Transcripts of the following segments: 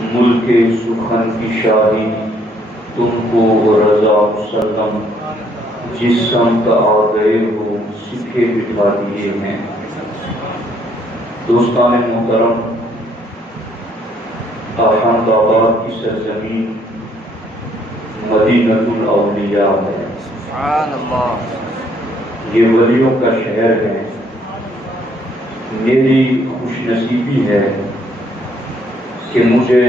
ملک سخن کی شاہی تم کو رضا مسلم، جس سمت آ گئے ہو سکھے بٹھا دیے ہیں۔ دوستان محترم، احمد آباد کی سرزمین مدینۃ الاولیاء ہے۔ سبحان اللہ۔ یہ ولیوں کا شہر ہے۔ میری خوش نصیبی ہے کہ مجھے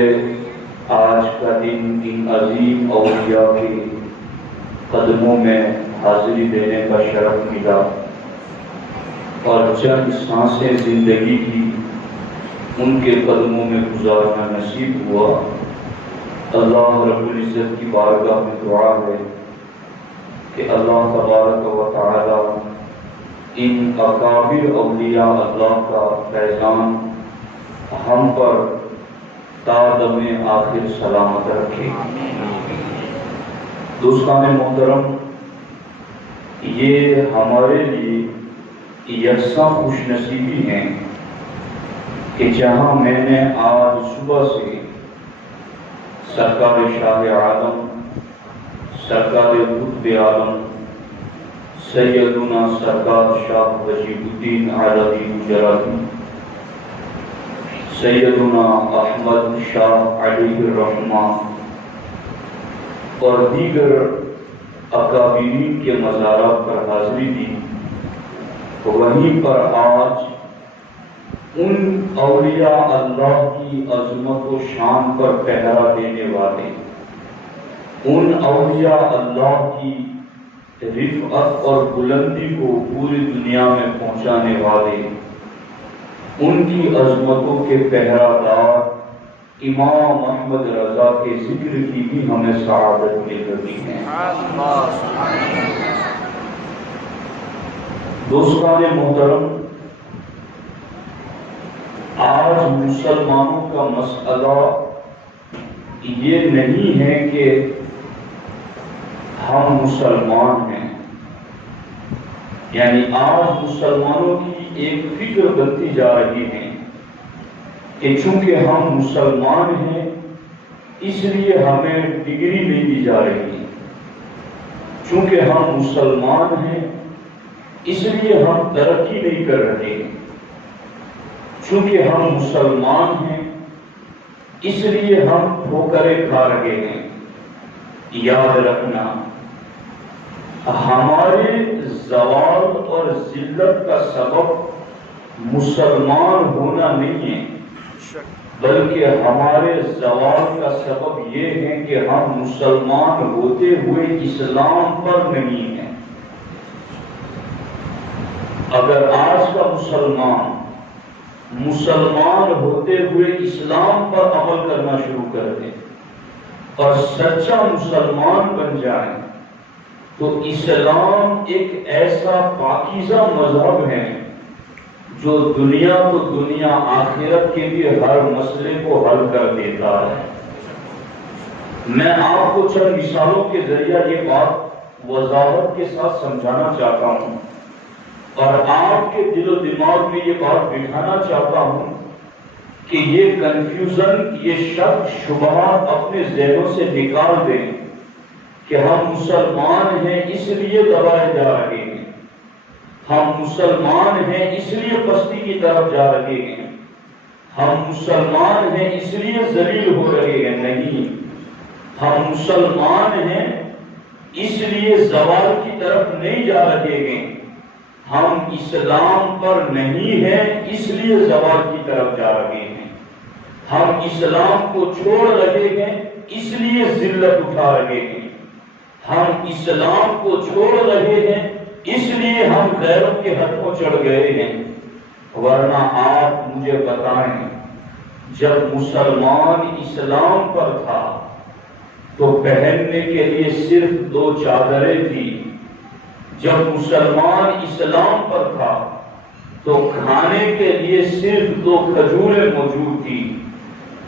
آج کا دن ان عظیم اولیاء کے قدموں میں حاضری دینے کا شرف ملا اور چند سانسیں زندگی کی ان کے قدموں میں گزارنا نصیب ہوا۔ اللہ رب العزت کی بارگاہ میں دعا ہے کہ اللہ تبارک و تعالی ان اکابر اولیاء اللہ کا فیضان ہم پر تا دم آخر سلامت رکھے۔ دوستان محترم، یہ ہمارے لیے یکساں خوش نصیبی ہے کہ جہاں میں نے آج صبح سے سرکار شاہ عالم، سرکار قطب عالم سیدنا سرکار شاہ وجیب الدین عربی گجراتی، سیدنا احمد شاہ علیہ الرحمہ اور دیگر اکابرین کے مزارات پر حاضری دی، وہیں پر آج ان اولیاء اللہ کی عظمت و شان پر پہرا دینے والے، ان اولیاء اللہ کی رفعت اور بلندی کو پوری دنیا میں پہنچانے والے، ان کی عظمتوں کے پہرا دار امام احمد رضا کے ذکر کی بھی ہمیں سعادت مل رہی ہے۔ دوستان محترم، آج مسلمانوں کا مسئلہ یہ نہیں ہے کہ ہم مسلمان ہیں، یعنی آج مسلمانوں کی ایک فکر بنتی جا رہی ہے کہ چونکہ ہم مسلمان ہیں اس لیے ہمیں ڈگری نہیں دی جا رہی، چونکہ ہم مسلمان ہیں اس لیے ہم ترقی نہیں کر رہے، چونکہ ہم مسلمان ہیں اس لیے ہم ٹھوکریں کھا رہے ہیں۔ یاد رکھنا، ہمارے زوال اور ذلت کا سبب مسلمان ہونا نہیں ہے، بلکہ ہمارے زوال کا سبب یہ ہے کہ ہم مسلمان ہوتے ہوئے اسلام پر نہیں ہیں۔ اگر آج کا مسلمان ہوتے ہوئے اسلام پر عمل کرنا شروع کر دیں اور سچا مسلمان بن جائیں تو اسلام ایک ایسا پاکیزہ مذہب ہے جو دنیا تو دنیا آخرت کے بھی ہر مسئلے کو حل کر دیتا ہے۔ میں آپ کو چند مثالوں کے ذریعہ یہ بات وضاحت کے ساتھ سمجھانا چاہتا ہوں اور آپ کے دل و دماغ میں یہ بات بٹھانا چاہتا ہوں کہ یہ کنفیوژن، یہ شک شبہات اپنے ذہنوں سے نکال دیں کہ ہم مسلمان ہیں اس لیے دبائے جا رہے ہیں، ہم مسلمان ہیں اس لیے پستی کی طرف جا رہے ہیں، ہم مسلمان ہیں اس لیے ذلیل ہو رہے ہیں۔ نہیں، ہم مسلمان ہیں اس لیے زوال کی طرف نہیں جا رہے ہیں، ہم اسلام پر نہیں ہیں اس لیے زوال کی طرف جا رہے ہیں، ہم اسلام کو چھوڑ رہے ہیں اس لیے ذلت اٹھا رہے ہیں، ہم اسلام کو چھوڑ رہے ہیں اس لیے ہم غیروں کے ہاتھوں چڑھ گئے ہیں۔ ورنہ آپ مجھے بتائیں، جب مسلمان اسلام پر تھا تو پہننے کے لیے صرف 2 چادریں تھی، جب مسلمان اسلام پر تھا تو کھانے کے لیے صرف 2 کھجوریں موجود تھی،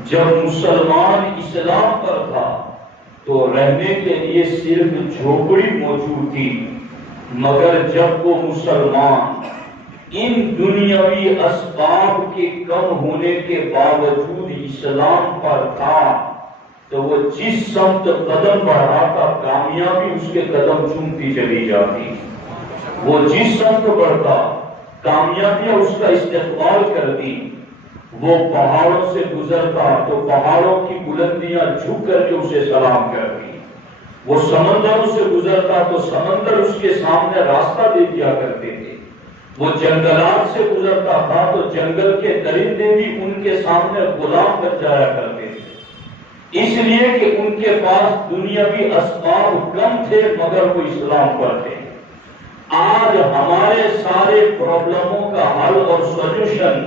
جب مسلمان اسلام پر تھا تو رہنے کے لیے صرف جھوپڑی موجود تھی، مگر جب وہ مسلمان ان دنیاوی اسباب کے کم ہونے کے باوجود اسلام پر تھا تو وہ جس سمت قدم بڑھاتا کامیابی اس کے قدم چومتی چلی جاتی، وہ جس سمت بڑھتا کامیابیاں اس کا استقبال کرتی، وہ پہاڑوں سے گزرتا تو پہاڑوں کی بلندیاں جھک کر کے اسے سلام کرتی، وہ سمندروں سے گزرتا تو سمندر اس کے سامنے راستہ دے دیا کرتے تھے، وہ جنگلات سے گزرتا تھا تو جنگل کے درندے بھی ان کے سامنے غلام بن جایا کرتے تھے، اس لیے کہ ان کے پاس دنیاوی اسباب کم تھے مگر وہ اسلام پر تھے۔ آج ہمارے سارے پرابلموں کا حل اور سولوشن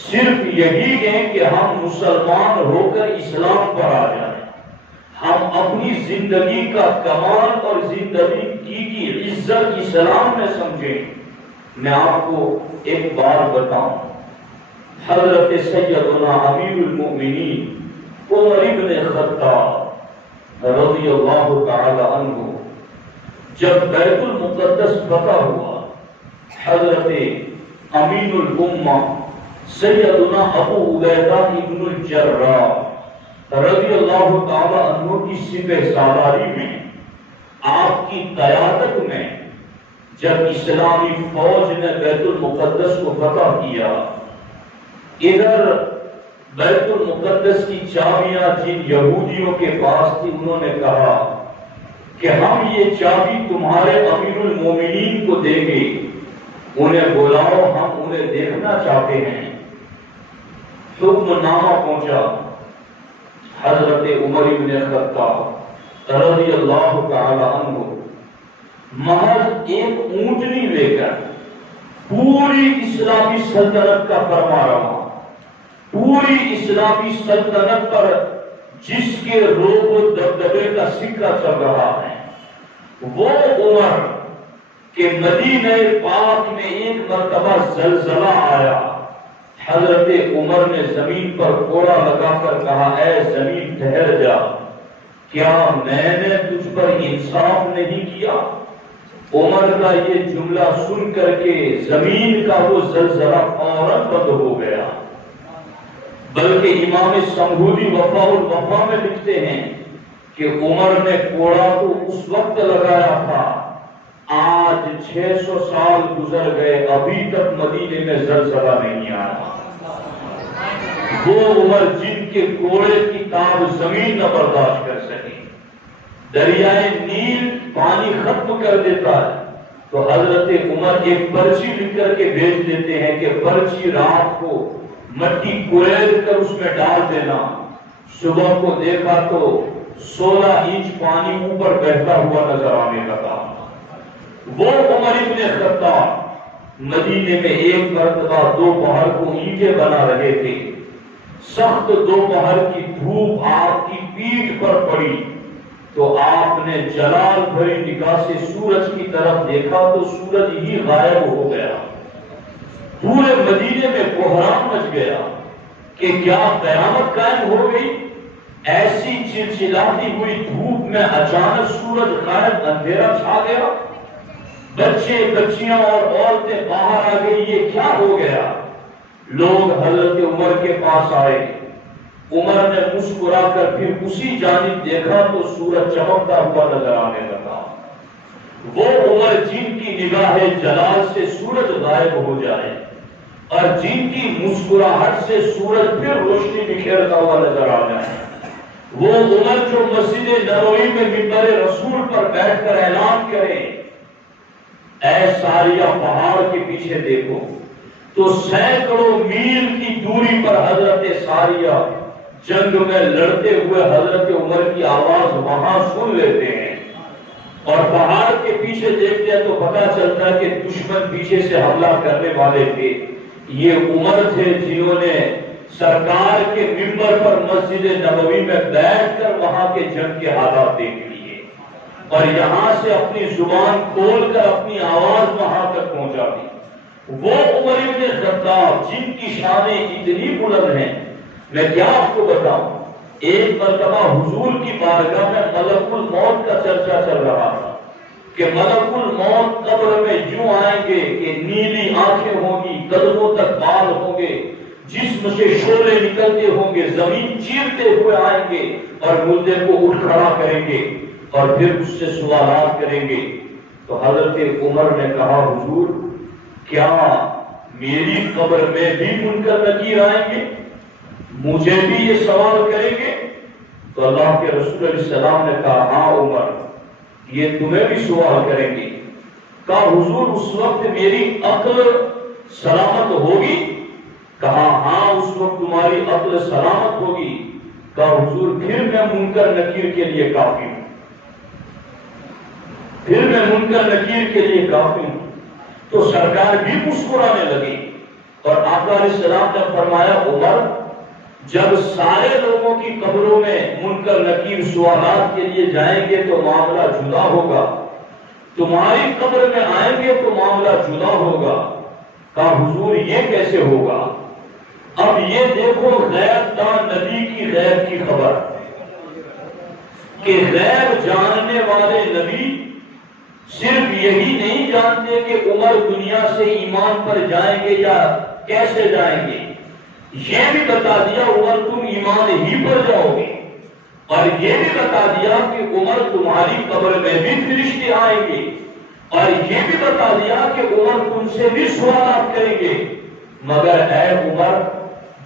صرف یہی ہے کہ ہم مسلمان ہو کر اسلام پر آ جائیں، ہم اپنی زندگی کا کمال اور زندگی کی عزت اسلام میں سمجھیں۔ میں آپ کو ایک بات بتاؤں، حضرت سیدنا امیر المؤمنین عمر بن خطاب رضی اللہ تعالی عنہ جب بیت المقدس فتح ہوا، حضرت امین الامہ سیدنا ابو عبیدہ ابن الجراح رضی اللہ تعالی عنہ کی سپہ سالاری میں، آپ کی قیادت میں جب اسلامی فوج نے بیت المقدس کو فتح کیا، ادھر بیت المقدس کی چابیاں جن یہودیوں کے پاس تھی، انہوں نے کہا کہ ہم یہ چابی تمہارے امیر المومنین کو دیں گے، انہیں بلاؤ، ہم انہیں دیکھنا چاہتے ہیں۔ حکم نامہ پہنچا، حضرت عمر بن خطاب رضی اللہ تعالی عنہ محض ایک اونٹنی لے کر پوری اسلامی سلطنت کا فرما رہا، پوری اسلامی سلطنت پر جس کے روب و دبدبے کا سکہ چل رہا ہے، وہ عمر کہ مدینہ پاک میں ایک مرتبہ زلزلہ آیا، حضرت عمر نے زمین پر کوڑا لگا کر کہا، اے زمین ٹھہر جا، کیا میں نے تجھ پر انصاف نہیں کیا؟ عمر کا یہ جملہ سن کر کے زمین کا وہ زلزلہ فوراً بند ہو گیا، بلکہ امام سمہودی وفا الوفا میں لکھتے ہیں کہ عمر نے کوڑا تو اس وقت لگایا تھا، آج 600 سال گزر گئے ابھی تک مدینے میں زلزلہ نہیں آیا۔ وہ عمر جن کے کوڑے کی تاب زمین نہ برداشت کر سکی، دریائے نیل پانی ختم کر دیتا ہے تو حضرت عمر ایک پرچی لکھ کر کے بھیج دیتے ہیں کہ پرچی رات کو مٹی کریل کر اس میں ڈال دینا، صبح کو دیکھا تو 16 انچ پانی اوپر بہتا ہوا نظر آنے لگا۔ وہ عمر بن خطاب مدینے میں ایک مرتبہ دوپہر کو اینٹیں بنا رہے تھے، سخت دوپہر کی دھوپ آپ کی پیٹھ پر پڑی تو آپ نے جلال بھری نگاہ سے سورج کی طرف دیکھا تو سورج ہی غائب ہو گیا، پورے مدینے میں بحران مچ گیا کہ کیا قیامت قائم ہو گئی؟ ایسی چلچلاتی ہوئی دھوپ میں اچانک سورج غائب، اندھیرا چھا گیا، بچے بچیاں اور عورتیں باہر آ گئی، یہ کیا ہو گیا؟ لوگ حضرت عمر کے پاس آئے، عمر نے مسکرا کر پھر اسی جانب دیکھا تو سورج چمکتا ہوا نظر آنے لگا۔ وہ عمر جن کی نگاہ جلال سے سورج غائب ہو جائے اور جن کی مسکراہٹ سے سورج پھر روشنی بکھیرتا ہوا نظر آ جائے، وہ عمر جو مسجد نبوی میں منبر رسول پر بیٹھ کر اعلان کرے، اے ساریہ پہاڑ کے پیچھے دیکھو، تو سینکڑوں میل کی دوری پر حضرت ساریہ جنگ میں لڑتے ہوئے حضرت عمر کی آواز وہاں سن لیتے ہیں، اور پہاڑ کے پیچھے دیکھتے ہیں تو پتا چلتا ہے کہ دشمن پیچھے سے حملہ کرنے والے تھے، یہ عمر تھے جنہوں نے سرکار کے منبر پر مسجد نبوی میں بیٹھ کر وہاں کے جنگ کے حالات دیکھ لیے اور یہاں سے اپنی زبان کھول کر اپنی آواز وہاں تک پہنچا دی۔ وہ عمر بن خطاب جن کی شانیں اتنی بلند ہیں، میں کیا آپ کو بتاؤں، ایک مرتبہ حضور کی بارگاہ میں ملک الموت کا چرچا چل رہا تھا کہ ملک الموت قبر میں یوں آئیں گے کہ نیلی آنکھیں ہوں گی، قدموں تک بال ہوں گے، جسم سے شعلے نکلتے ہوں گے، زمین چیرتے ہوئے آئیں گے اور مردے کو اٹھ کھڑا کریں گے اور پھر اس سے سوالات کریں گے۔ تو حضرت عمر نے کہا حضور کیا میری قبر میں بھی منکر نکیر آئیں گے، مجھے بھی یہ سوال کریں گے؟ تو اللہ کے رسول علیہ السلام نے کہا ہاں عمر، یہ تمہیں بھی سوال کریں گے۔ کہا حضور اس وقت میری عقل سلامت ہوگی؟ کہا ہاں اس وقت تمہاری عقل سلامت ہوگی۔ کہا حضور پھر میں منکر نکیر کے لیے کافی ہوں، پھر میں منکر نکیر کے لیے کافی ہوں۔ تو سرکار بھی مسکرانے لگی اور آقا علیہ السلام نے فرمایا عمر جب سارے لوگوں کی قبروں میں منکر نکیر سوالات کے لیے جائیں گے تو معاملہ جدا ہوگا، تمہاری قبر میں آئیں گے تو معاملہ جدا ہوگا۔ کہا حضور یہ کیسے ہوگا؟ اب یہ دیکھو غیب دان نبی کی غیب کی خبر کہ غیب جاننے والے نبی صرف یہی نہیں جانتے کہ عمر دنیا سے ایمان پر جائیں گے یا کیسے جائیں گے، یہ بھی بتا دیا عمر تم ایمان ہی پر جاؤ گے، اور یہ بھی بتا دیا کہ عمر تمہاری قبر میں بھی فرشتے آئیں گے، اور یہ بھی بتا دیا کہ عمر تم سے بھی سوالات کریں گے۔ مگر اے عمر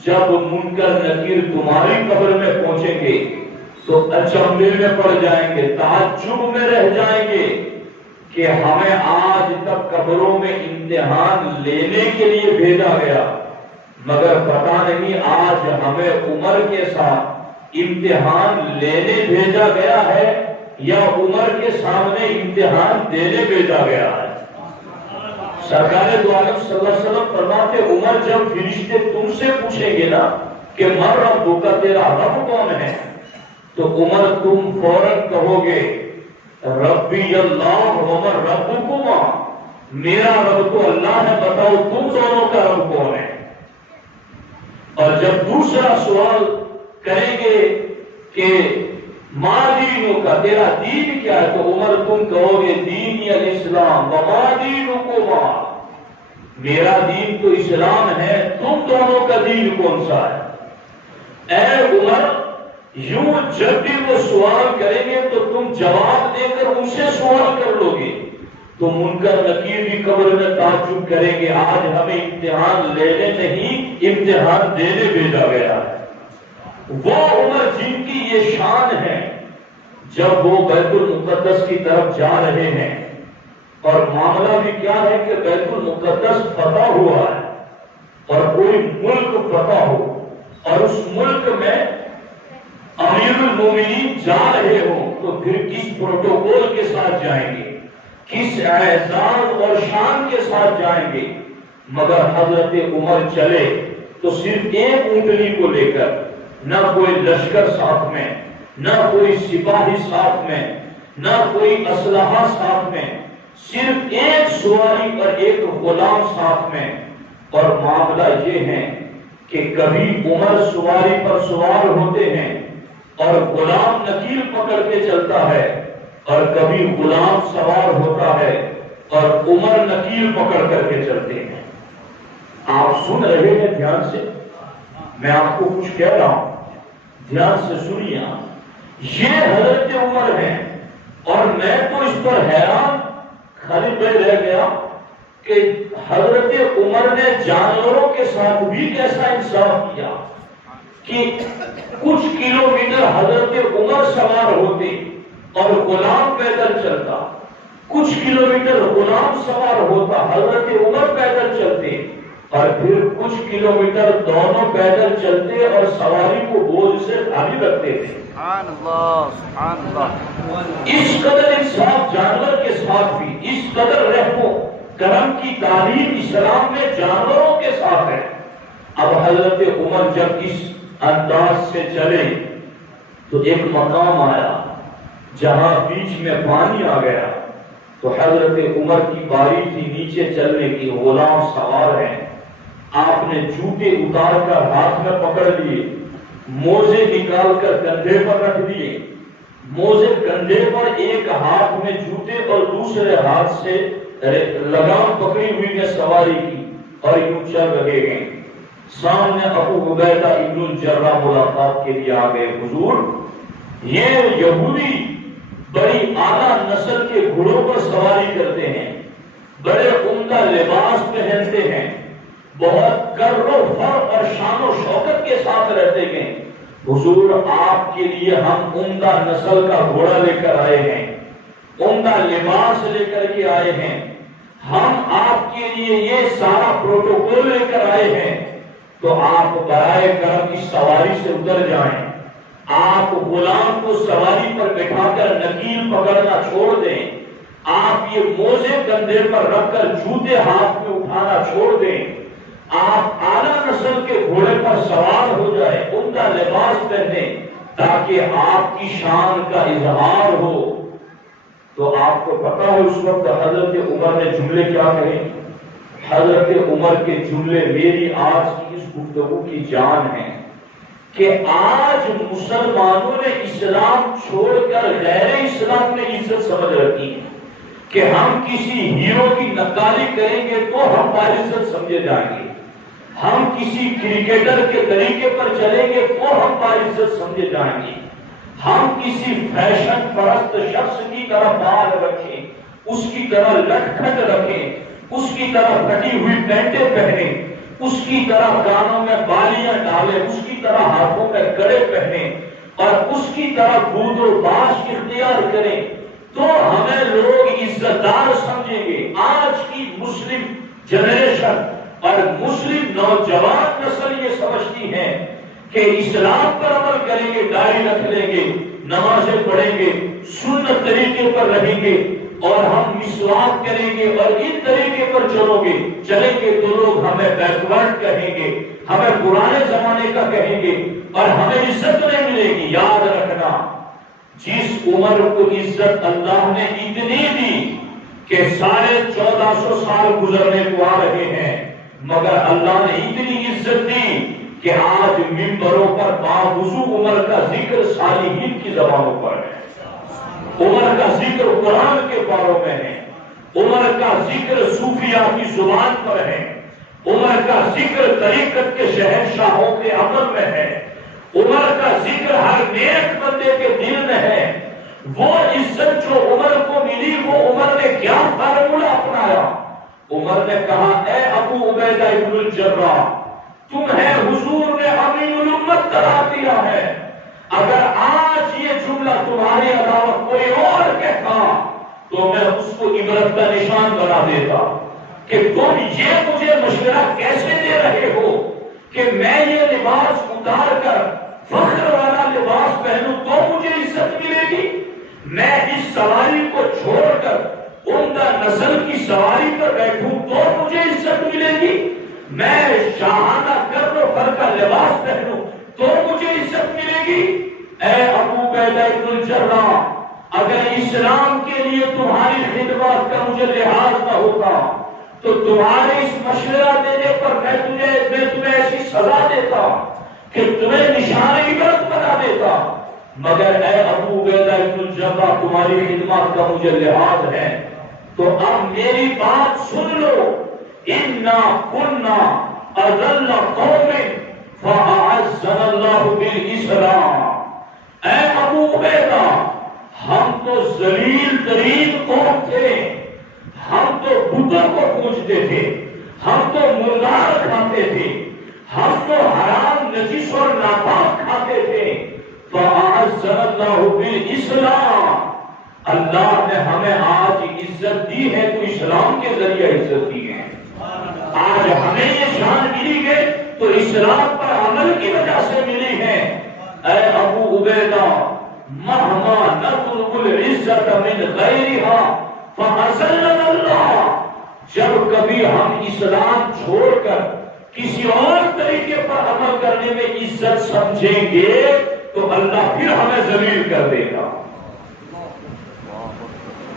جب منکر نکیر تمہاری قبر میں پہنچیں گے تو اچنبے میں پڑ جائیں گے، تعجب میں رہ جائیں گے کہ ہمیں آج تک قبروں میں امتحان لینے کے لیے بھیجا گیا، مگر پتہ نہیں آج ہمیں عمر کے ساتھ امتحان لینے بھیجا گیا ہے یا عمر کے سامنے امتحان دینے بھیجا گیا ہے۔ سرکار دو عالم صلی اللہ علیہ وسلم فرماتے عمر جب فرشتے تم سے پوچھیں گے نا کہ من ربک کا تیرا رب کون ہے، تو عمر تم فوراً کہو گے ربی اللہ ومن ربکما، میرا رب تو اللہ ہے، بتاؤ تم دونوں کا رب کون ہے؟ اور جب دوسرا سوال کریں گے کہ ما دینوں کا تیرا دین کیا ہے، تو عمر تم کہو گے دین الاسلام وما دینکما، میرا دین تو اسلام ہے، تم دونوں کا دین کون سا ہے؟ اے عمر یوں جب بھی وہ سوال کریں گے تو تم جواب دے کر ان سے سوال کر لو گے، تو منکر نکیر بھی قبر میں تعجب کریں گے آج ہمیں امتحان لینے نہیں امتحان دینے بھیجا گیا ہے۔ وہ عمر جن کی یہ شان ہے جب وہ بیت المقدس کی طرف جا رہے ہیں، اور معاملہ بھی کیا ہے کہ بیت المقدس فتح ہوا ہے اور کوئی ملک فتح ہو اور اس ملک میں امیر المومنین جا رہے ہوں تو پھر کس پروٹوکول کے ساتھ جائیں گے، کس اعزاز اور شان کے ساتھ جائیں گے؟ مگر حضرت عمر چلے تو صرف ایک اونٹنی کو لے کر، نہ کوئی لشکر ساتھ میں، نہ کوئی سپاہی ساتھ میں، نہ کوئی اسلحہ ساتھ میں، صرف ایک سواری اور ایک غلام ساتھ میں۔ اور معاملہ یہ ہے کہ کبھی عمر سواری پر سوار ہوتے ہیں اور غلام نکیل پکڑ کے چلتا ہے، اور کبھی غلام سوار ہوتا ہے اور عمر نکیل پکڑ کر کے چلتے ہیں۔ آپ سن رہے ہیں دھیان سے، میں آپ کو کچھ کہہ رہا ہوں، دھیان سے سنیے۔ یہ حضرت عمر ہیں اور میں تو اس پر حیران خالی میں رہ گیا کہ حضرت عمر نے جانوروں کے ساتھ بھی کیسا انصاف کیا کہ کچھ کلومیٹر حضرت عمر سوار ہوتے اور غلام پیدل چلتا، کچھ کلومیٹر غلام سوار ہوتا، حضرت عمر پیدل چلتے، اور پھر کچھ کلومیٹر دونوں پیدل چلتے اور سواری کو بوجھ سے خالی رکھتے تھے۔ سبحان اللہ سبحان اللہ۔ اس قدر انصاف جانور کے ساتھ بھی، اس قدر رحم و کرم کی تعلیم اسلام میں جانوروں کے ساتھ ہے۔ اب حضرت عمر جب اس انداز سے چلے تو ایک مقام آیا جہاں بیچ میں پانی آ گیا، تو حضرت عمر کی باری تھی نیچے چلنے کی، غلام سوار ہیں، آپ نے جوتے اتار کر ہاتھ میں پکڑ لیے، موزے نکال کر کندھے پر رکھ دیے، موزے کندھے پر، ایک ہاتھ میں جوتے اور دوسرے ہاتھ سے لگام پکڑی ہوئی نے سواری کی، اور یوں چل رہے ہیں۔ سامنے ابو عبیدہ ابن الجراح ملاقات کے لیے آ گئے. حضور یہ یہودی بڑی اعلیٰ نسل کے گھوڑوں پر سواری کرتے ہیں، بڑے عمدہ لباس پہنتے ہیں، بہت کر و فر اور شان و شوکت کے ساتھ رہتے ہیں. حضور آپ کے لیے ہم عمدہ نسل کا گھوڑا لے کر آئے ہیں، عمدہ لباس لے کر کے آئے ہیں، ہم آپ کے لیے یہ سارا پروٹوکول لے کر آئے ہیں، تو آپ برائے کرم کی سواری سے اتر جائیں. آپ غلام کو سواری پر بٹھا کر نکیل پکڑنا چھوڑ دیں، آپ یہ موزے کندھے پر رکھ کر جوتے ہاتھ میں اٹھانا چھوڑ دیں، آپ اعلیٰ نسل کے گھوڑے پر سوار ہو جائیں، عمدہ لباس پہنیں تاکہ آپ کی شان کا اظہار ہو. تو آپ کو پتا ہے اس وقت حضرت عمر نے جملے کیا کہے؟ حضرت عمر کے جملے میری آج کی اس گفتگو کی جان ہے کہ آج مسلمانوں نے اسلام چھوڑ کر غیر اسلام میں عزت سمجھ رکھی ہے کہ ہم کسی ہیرو کی نقالی کریں گے تو ہم باعزت سمجھے جائیں گے، ہم کسی کرکٹر کے طریقے پر چلیں گے تو ہم باعزت سمجھے جائیں گے، ہم کسی فیشن پرست شخص کی طرح بال رکھیں، اس کی طرح لٹ کھٹ رکھیں، اس کی طرح پھٹی ہوئی پینٹیں پہنیں، اس کی طرح کانوں میں بالیاں ڈالیں، اس کی طرح ہاتھوں میں کڑے پہنیں اور اس کی طرح گود و باش اختیار کریں تو ہمیں لوگ عزت دار سمجھیں گے. آج کی مسلم جنریشن اور مسلم نوجوان نسل یہ سمجھتی ہے کہ اسلام پر عمل کریں گے، داڑھی رکھ لیں گے، نمازیں پڑھیں گے، سنت طریقے پر رہیں گے اور ہم مسواک کریں گے اور ان طریقے پر چلیں گے تو لوگ ہمیں بیکورڈ کہیں گے، ہمیں پرانے زمانے کا کہیں گے اور ہمیں عزت نہیں ملے گی. یاد رکھنا جس عمر کو عزت اللہ نے اتنی دی کہ 1450 سال گزرنے کو آ رہے ہیں، مگر اللہ نے اتنی عزت دی کہ آج منبروں پر باوضو عمر کا ذکر صالحین کی زبانوں پر ہے، عمر کا ذکر قرآن کے پاروں میں ہے، عمر کا ذکر صوفیاء کی زبان پر ہے، عمر کا ذکر طریقت کے شہنشاہوں کے عمل میں ہے، عمر کا ذکر ہر نیک بندے کے دل میں ہے. وہ عزت جو عمر کو ملی وہ عمر نے کیا فارمولہ اپنایا؟ عمر نے کہا اے ابو عبیدہ ابن الجراح تمہیں حضور نے امین الامت قرار دیا ہے، اگر آج یہ جملہ تمہاری عداوت کوئی اور کہتا تو میں اس کو عبرت کا نشان بنا دیتا کہ تم یہ مجھے مشورہ کیسے دے رہے ہو کہ میں یہ لباس اتار کر فخر والا لباس پہنوں تو مجھے عزت ملے گی، میں اس سواری کو چھوڑ کر عمدہ نسل کی سواری پر بیٹھوں تو مجھے عزت ملے گی، میں شاہانہ کر و فر کا لباس پہنوں تو مجھے عزت ملے گی. اے ابو عبیدہ ابن الجراح اگر اسلام کے لیے تمہاری خدمات کا مجھے لحاظ نہ ہوتا تو تمہارے اس مشورہ دینے پر میں تمہیں ایسی سزا دیتا کہ تمہیں نشان عبرت بنا دیتا، مگر اے ابو عبیدہ ابن الجراح تمہاری خدمات کا مجھے لحاظ ہے تو اب میری بات سن لو. انا کنا اذل قوم فاعزنا اللہ بالاسلام. اے ابو عبیدہ ہم تو ذلیل ترین قوم تھے، ہم تو بتوں کو پوجتے تھے، ہم تو مردار کھاتے تھے، ہم تو حرام نجس اور ناپاک کھاتے تھے. فاعزنا اللہ بالاسلام. اللہ نے ہمیں آج عزت دی ہے تو اسلام کے ذریعے عزت دی ہے. آج ہمیں یہ شان ملی ہے تو اسلام پر عمل کی وجہ سے ملی ہے. اے ابو عبیدہ مہما نطلب العزت من غیرہا فاذلنا اللہ. جب کبھی ہم اسلام چھوڑ کر کسی اور طریقے پر عمل کرنے میں عزت سمجھیں گے تو اللہ پھر ہمیں ذلیل کر دے گا.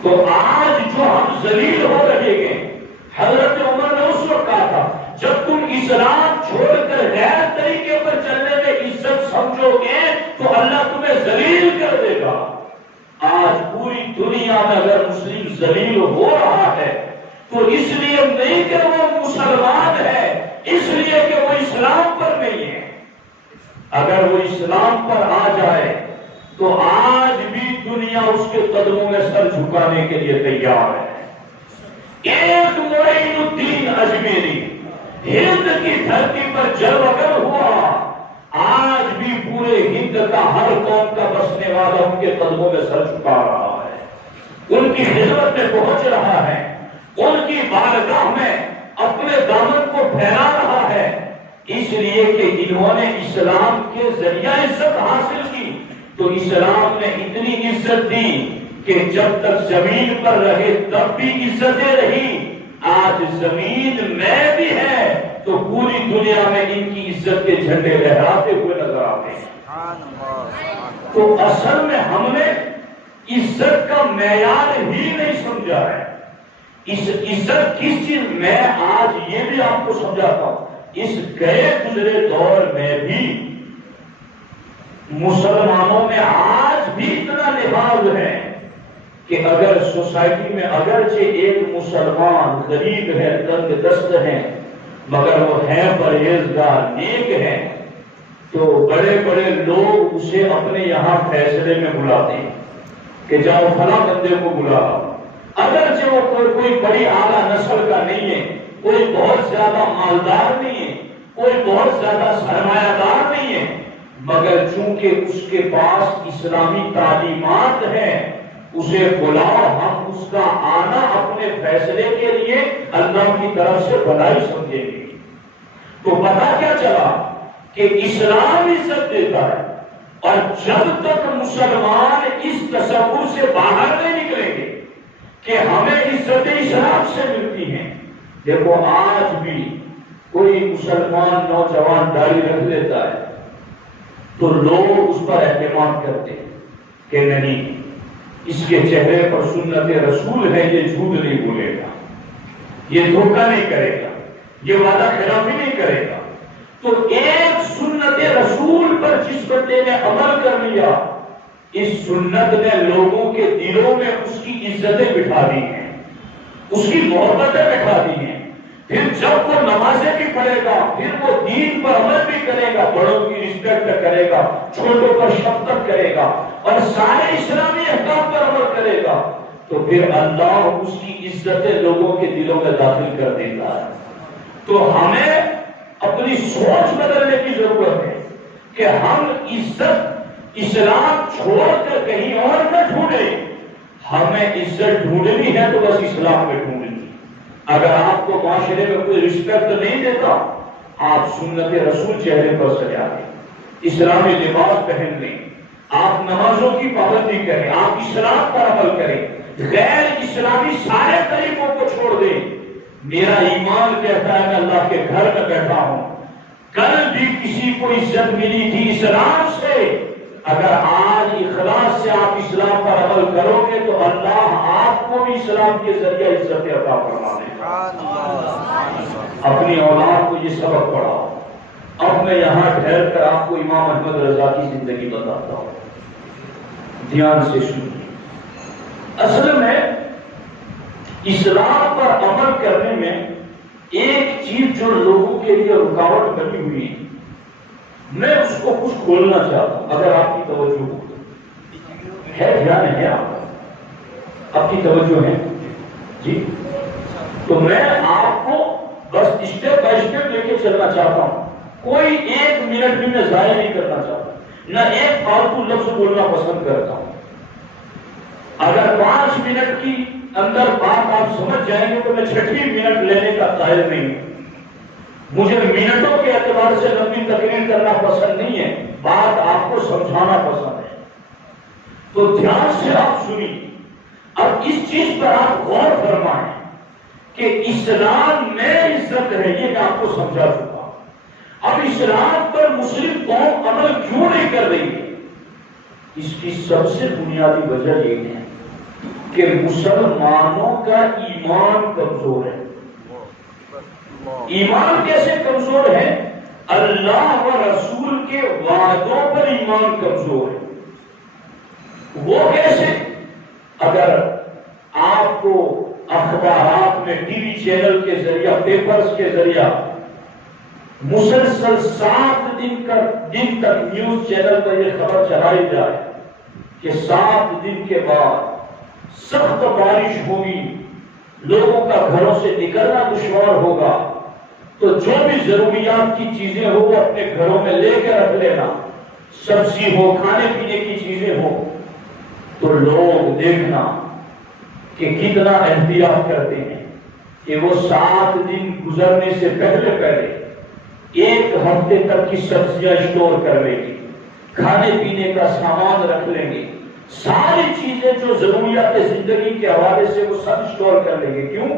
تو آج جو ہم ذلیل ہو رہے ہیں، حضرت عمر نے اس وقت کہا تھا جب تم اسلام چھوڑ کر غیر طریقے پر چلنے میں عزت سمجھو گے تو اللہ تمہیں ذلیل کر دے گا. آج پوری دنیا میں اگر مسلم ذلیل ہو رہا ہے تو اس لیے نہیں کہ وہ مسلمان ہے، اس لیے کہ وہ اسلام پر نہیں ہے. اگر وہ اسلام پر آ جائے تو آج بھی دنیا اس کے قدموں میں سر جھکانے کے لیے تیار ہے. ایک معین الدین اجمیری ہند کی دھرتی پر جلوگر ہوا، آج بھی پورے ہند کا ہر قوم کا بسنے والا ان کے قدموں میں سر جھکا رہا ہے، ان کی خدمت میں پہنچ رہا ہے، ان کی بارگاہ میں اپنے دامن کو پھیلا رہا ہے، اس لیے کہ انہوں نے اسلام کے ذریعہ عزت حاصل کی. تو اسلام نے اتنی عزت دی کہ جب تک زمین پر رہے تب بھی عزتیں رہی. آج زمین میں بھی ہے تو پوری دنیا میں ان کی عزت کے جھنڈے لہراتے ہوئے نظر آتے ہیں. تو اصل میں ہم نے عزت کا معیار ہی نہیں سمجھا ہے. اس عزت کس چیز میں آج یہ بھی آپ کو سمجھاتا ہوں. اس گئے گزرے دور میں بھی مسلمانوں میں آج بھی اتنا لحاظ ہے کہ اگر سوسائٹی میں اگرچہ ایک مسلمان غریب ہے، تنگ دست ہے، مگر وہ ہے پرہیزگار، نیک ہے، تو بڑے بڑے لوگ اسے اپنے یہاں فیصلے میں بلاتے ہیں کہ جاؤ فلاں بندے کو بلا. اگرچہ وہ کوئی بڑی اعلیٰ نسل کا نہیں ہے، کوئی بہت زیادہ مالدار نہیں ہے، کوئی بہت زیادہ سرمایہ دار نہیں ہے، مگر چونکہ اس کے پاس اسلامی تعلیمات ہیں اسے بلاؤ، ہم اس کا آنا اپنے فیصلے کے لیے اللہ کی طرف سے بھلائی سمجھیں گے. تو پتہ کیا چلا کہ اسلام عزت دیتا ہے، اور جب تک مسلمان اس تصور سے باہر نہیں نکلیں گے کہ ہمیں عزت اسلام سے ملتی ہیں. دیکھو آج بھی کوئی مسلمان نوجوان داڑھی رکھ لیتا ہے تو لوگ اس پر اعتماد کرتے ہیں کہ نہیں، اس کے چہرے پر سنت رسول ہے، یہ جھوٹ نہیں بولے گا، یہ دھوکہ نہیں کرے گا، یہ وعدہ خلافی نہیں کرے گا. تو ایک سنت رسول پر جس بندے نے عمل کر لیا، اس سنت نے لوگوں کے دلوں میں اس کی عزتیں بٹھا دی ہیں، اس کی محبتیں بٹھا دی ہیں. پھر جب وہ نمازیں بھی پڑھے گا، پھر وہ دین پر عمل بھی کرے گا، بڑوں کی رسپیکٹ کرے گا، چھوٹوں پر شفقت کرے گا، اور سارے اسلامی احکام پر عمل کرے گا، تو پھر اللہ اس کی عزتیں لوگوں کے دلوں میں داخل کر دیتا ہے. تو ہمیں اپنی سوچ بدلنے کی ضرورت ہے کہ ہم عزت اسلام چھوڑ کر کہیں اور نہ ڈھونڈیں. ہمیں عزت ڈھونڈنی ہے تو بس اسلام میں ڈھونڈنی. اگر آپ کو معاشرے میں کوئی رسپیکٹ نہیں دیتا، آپ سنت رسول چہرے پر سجا دیں، اسلامی لباس پہن لیں، آپ نمازوں کی پابندی کریں، آپ اسلام پر عمل کریں، غیر اسلامی سارے طریقوں کو چھوڑ دیں. میرا ایمان کہتا ہے میں اللہ کے گھر میں بیٹھا ہوں، کل بھی کسی کو عزت ملی تھی اسلام سے. اگر آج اخلاص سے آپ اسلام پر عمل کرو گے تو اللہ آپ کو بھی اسلام کے ذریعے عزت عطا فرما دے گا. اپنی اولاد کو یہ سبق پڑھاؤ. اب میں یہاں ٹھہر کر آپ کو امام احمد رضا کی زندگی بتاتا ہوں، دھیان سے سنیے. اصل میں اسلام پر عمل کرنے میں ایک چیز جو لوگوں کے لیے رکاوٹ بنی ہوئی ہے، میں اس کو کچھ کھولنا چاہتا ہوں. اگر آپ کی توجہ ہو ہے، دھیان ہے آپ کی توجہ ہے جی، تو میں آپ کو بس اسٹیپ بائی اسٹیپ لے کے چلنا چاہتا ہوں. کوئی ایک منٹ بھی میں ضائع نہیں کرنا چاہتا، نہ ایک فالتو لفظ بولنا پسند کرتا ہوں. اگر 5 منٹ کی اندر بات آپ سمجھ جائیں گے تو میں 6 منٹ لینے کا قائل نہیں ہوں. مجھے منٹوں کے اعتبار سے لمبی تقریر کرنا پسند نہیں ہے، بات آپ کو سمجھانا پسند ہے. تو دھیان سے آپ سنیے. اب اس چیز پر آپ غور فرمائیں کہ اسلام میں عزت ہے، یہ میں آپ کو سمجھا چکا. اب اسلام پر مسلم قوم عمل کیوں نہیں کر رہی ہے؟ اس کی سب سے بنیادی وجہ یہ ہے کہ مسلمانوں کا ایمان کمزور ہے. ایمان کیسے کمزور ہے؟ اللہ و رسول کے وعدوں پر ایمان کمزور ہے. وہ کیسے؟ اگر آپ کو اخبارات میں، ٹی وی چینل کے ذریعہ، پیپرز کے ذریعہ مسلسل 7 دن تک نیوز چینل پر یہ خبر چلائی جائے کہ 7 دن کے بعد سخت بارش ہوگی، لوگوں کا گھروں سے نکلنا دشوار ہوگا، تو جو بھی ضروریات کی چیزیں ہو وہ اپنے گھروں میں لے کے رکھ لینا، سبزی ہو، کھانے پینے کی چیزیں ہو۔ تو لوگ دیکھنا کہ کتنا احتیاط کرتے ہیں کہ وہ 7 دن گزرنے سے پہلے 1 ہفتے تک کی سبزیاں اسٹور کر لیں گے، کھانے پینے کا سامان رکھ لیں گے، ساری چیزیں جو ضروریات زندگی کے حوالے سے وہ سب اسٹور کر لیں گے۔ کیوں؟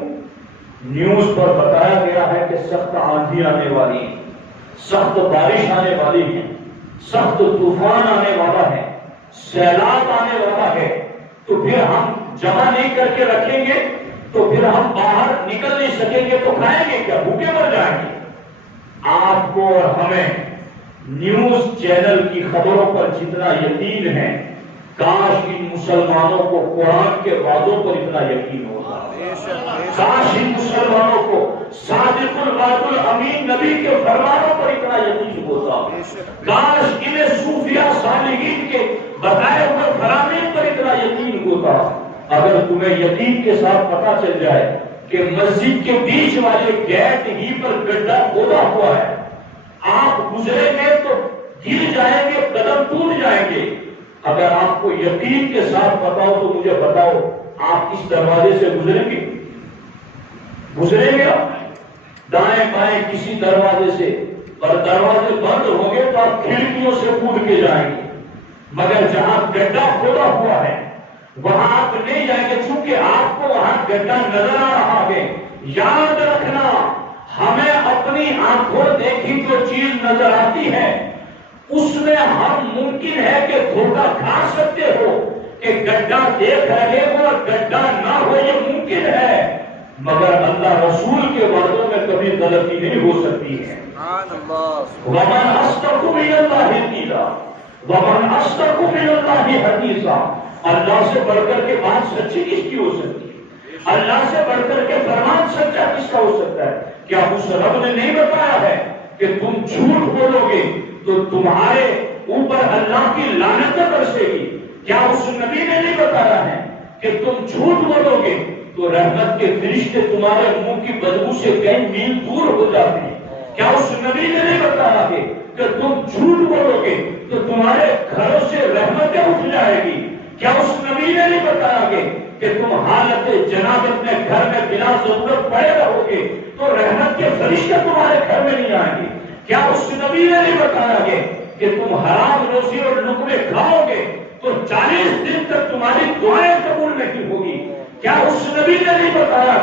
نیوز پر بتایا گیا ہے کہ سخت آندھی آنے والی ہے، سخت بارش آنے والی ہے، سخت طوفان آنے والا ہے، سیلاب آنے والا ہے، تو پھر ہم جمع نہیں کر کے رکھیں گے تو پھر ہم باہر نکل نہیں سکیں گے تو کھائیں گے کیا؟ بھوکے مر جائیں گے۔ آپ کو اور ہمیں نیوز چینل کی خبروں پر جتنا یقین ہے، کاش ان مسلمانوں کو قرآن کے وعدوں پر اتنا یقین ہوتا، کاش ان مسلمانوں کو صادق الوعد الامین نبی کے فرمانوں پر اتنا یقین ہوتا، کاش انہیں صوفیاء صالحین کے بتائے ہوئے فرامین پر اتنا یقین ہوتا۔ اگر تمہیں یقین کے ساتھ پتا چل جائے کہ مسجد کے بیچ والے گیٹ ہی پر گڈھا کھودا ہوا ہے، آپ گزریں گے تو گر جائیں گے، قدم ٹوٹ جائیں گے، اگر آپ کو یقین کے ساتھ بتاؤ تو مجھے بتاؤ آپ اس دروازے سے گزریں گے آپ دائیں بائیں کسی دروازے سے، اور دروازے بند ہوں گے تو آپ کھڑکیوں سے کود کے جائیں گے، مگر جہاں گڈھا کھودا ہوا ہے وہاں آپ نہیں جائیں گے، چونکہ آپ کو وہاں گڈھا نظر آ رہا ہے۔ یاد رکھنا، ہمیں اپنی آنکھوں دیکھی جو چیز نظر آتی ہے اس میں ہم ممکن ہے کہ دھوکہ کھا سکتے ہو کہ گڈھا دیکھ رہے ہو اور گڈھا نہ ہو، یہ ممکن ہے، مگر اللہ رسول کے وعدوں میں کبھی غلطی نہیں ہو سکتی ہے۔ وَمَنْ أَصْدَقُ مِنَ اللَّهِ قِيلًا وَمَنْ أَصْدَقُ مِنَ اللَّهِ حَدِيثًا۔ اللہ سے بڑھ کر کے بات سچی کس کی ہو سکتی ہے؟ اللہ سے بڑھ کر کے فرمان سچا کس کا ہو سکتا ہے؟ کیا اس رب نے نہیں بتایا ہے کہ تم جھوٹ بولو گے تو تمہارے اوپر اللہ کی لعنت برسے گی؟ کیا اس نبی نے نہیں بتایا ہے کہ تم جھوٹ بولو گے تو رحمت کے فرشتے تمہارے منہ کی بدبو سے کئی میل دور ہو جاتے ہیں؟ کیا اس نبی نے نہیں بتایا ہے کہ تم جھوٹ بولو گے تو تمہارے گھروں سے رحمتیں اٹھ جائے گی؟ کیا اس نبی نے نہیں بتایا کہ تم حالت جنابت میں گھر میں بلا ضرورت پڑے رہو گے تو رحمت کے فرشتے تمہارے گھر میں نہیں آئیں گے؟ کیا اس نبی نے نہیں بتایا کہ تم حرام روزی اور لقمے کھاؤ گے تو 40 دن تک تمہاری دعائیں قبول نہیں ہوگی؟ کیا اس نبی نے نہیں بتایا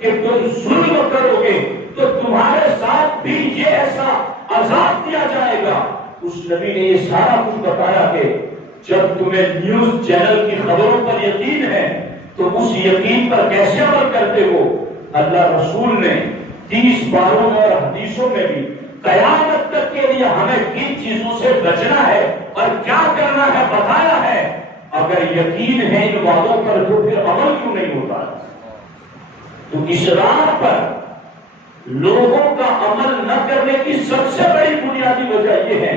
کہ تم ظلم کرو گے تو تمہارے ساتھ بھی یہ ایسا عذاب دیا جائے گا؟ اس نبی نے یہ سارا کچھ بتایا کہ جب تمہیں نیوز چینل کی خبروں پر یقین ہے تو اس یقین پر کیسے عمل کرتے ہو؟ اللہ رسول نے 30 باروں اور حدیثوں میں بھی قیامت تک کے لیے ہمیں کن چیزوں سے بچنا ہے اور کیا کرنا ہے بتایا ہے۔ اگر یقین ہے ان وعدوں پر تو پھر عمل کیوں نہیں ہوتا؟ تو اسرار پر لوگوں کا عمل نہ کرنے کی سب سے بڑی بنیادی وجہ یہ ہے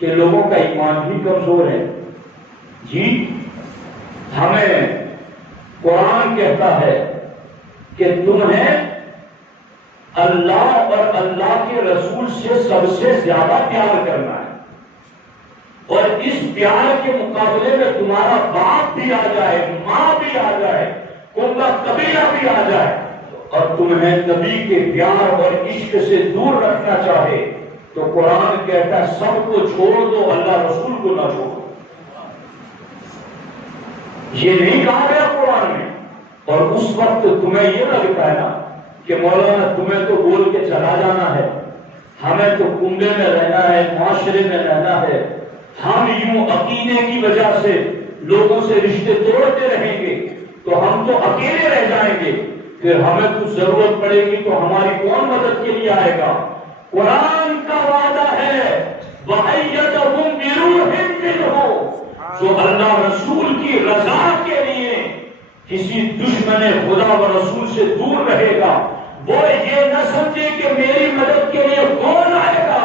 کہ لوگوں کا ایمان بھی کمزور ہے۔ جی ہمیں قرآن کہتا ہے کہ تمہیں اللہ اور اللہ کے رسول سے سب سے زیادہ پیار کرنا ہے، اور اس پیار کے مقابلے میں تمہارا باپ بھی آ جائے، ماں بھی آ جائے، کنبہ قبیلہ بھی آ جائے، اور تمہیں نبی کے پیار اور عشق سے دور رکھنا چاہے تو قرآن کہتا ہے سب کو چھوڑ دو، اللہ رسول کو نہ چھوڑو۔ یہ نہیں کہا گیا قرآن میں، اور اس وقت تمہیں یہ لگتا ہے نا کہ مولانا تمہیں تو بول کے چلا جانا ہے، ہمیں تو کنبے میں رہنا ہے، معاشرے میں رہنا ہے، ہم یوں عقیدے کی وجہ سے لوگوں سے رشتے توڑتے رہیں گے تو ہم تو اکیلے رہ جائیں گے، پھر ہمیں کچھ ضرورت پڑے گی تو ہماری کون مدد کے لیے آئے گا؟ قرآن کا وعدہ ہے وَأَيَّدَهُمْ بِرُوحٍ مِّنْهُ، جو اللہ رسول کی رضا کے لیے کسی دشمن خدا و رسول سے دور رہے گا، وہ یہ نہ سمجھے کہ میری مدد کے لیے کون آئے گا.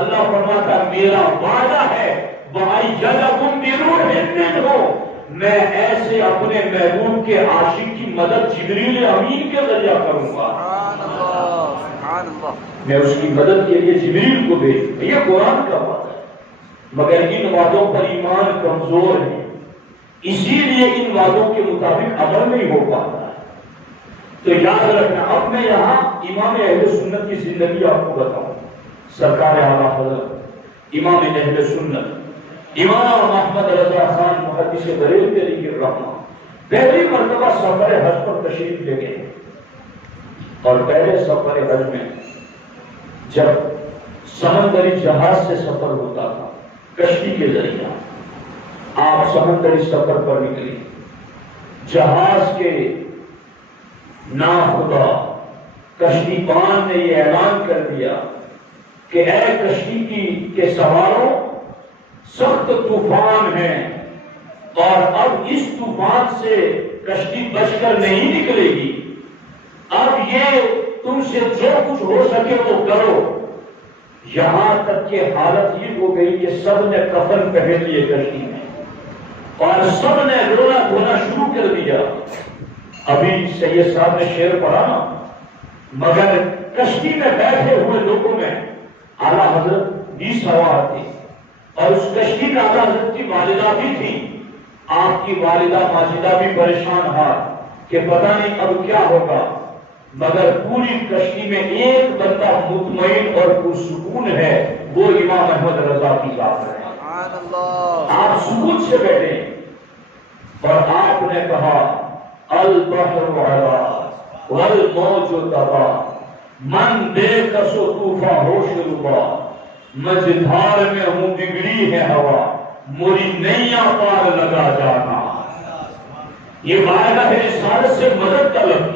اللہ فرماتا میرا وعدہ ہے وَأَيَّدَكُمْ بِرُوحٍ مِّنْهُ، میں ایسے اپنے محبوب کے عاشق کی مدد جبریل امین کے ذریعہ کروں گا. سبحان اللہ. میں اس کی مدد کے لیے جبریل کو بھیجوں. یہ قرآن کا وعدہ ہے، مگر ان وعدوں پر ایمان کمزور ہے، اسی لیے ان وعدوں کے مطابق عمل نہیں ہو پاتا ہے. تو یاد رکھنا. اب میں یہاں امام اہل سنت کی زندگی آپ کو بتاؤں. سرکار اعلیٰ حضرت امام اہل سنت امام احمد رضا خان محدث بریلوی علیہ الرحمہ پہلی مرتبہ سفر حج پر تشریف لے گئے. اور پہلے سفر حج میں جب سمندری جہاز سے سفر ہوتا تھا کشتی کے ذریعہ، آپ سمندری سفر پر نکلی. جہاز کے ناخدا کشتی بان نے یہ اعلان کر دیا کہ اے کشتی کے سواروں، سخت طوفان ہے اور اب اس طوفان سے کشتی بچ کر نہیں نکلے گی. اب یہ تم سے جو کچھ ہو سکے وہ کرو. یہاں تک کہ حالت یہ ہو گئی کہ سب نے کفن پہن لیے کشتی میں اور سب نے رونا دھونا شروع کر دیا. ابھی سید صاحب نے شعر پڑھا نا، مگر کشتی میں بیٹھے ہوئے لوگوں میں اعلیٰ حضرت بھی سوار تھی اور اس کشتی کا اعلیٰ حضرت کی والدہ بھی تھی. آپ کی والدہ ماجدہ بھی پریشان ہوا کہ پتہ نہیں اب کیا ہوگا، مگر پوری کشتی میں ایک بندہ مطمئن اور پرسکون ہے، وہ امام احمد رضا کی ذات ہے. آپ سکون سے بیٹھے اور آپ نے کہا البحر علا والموج تبا من بے کس و طوفان ہوش ربا مجھار میں ہوں بگڑی ہے ہوا موری نیا پار لگا جانا. یہ بارگاہ رسالت سے مدد طلب.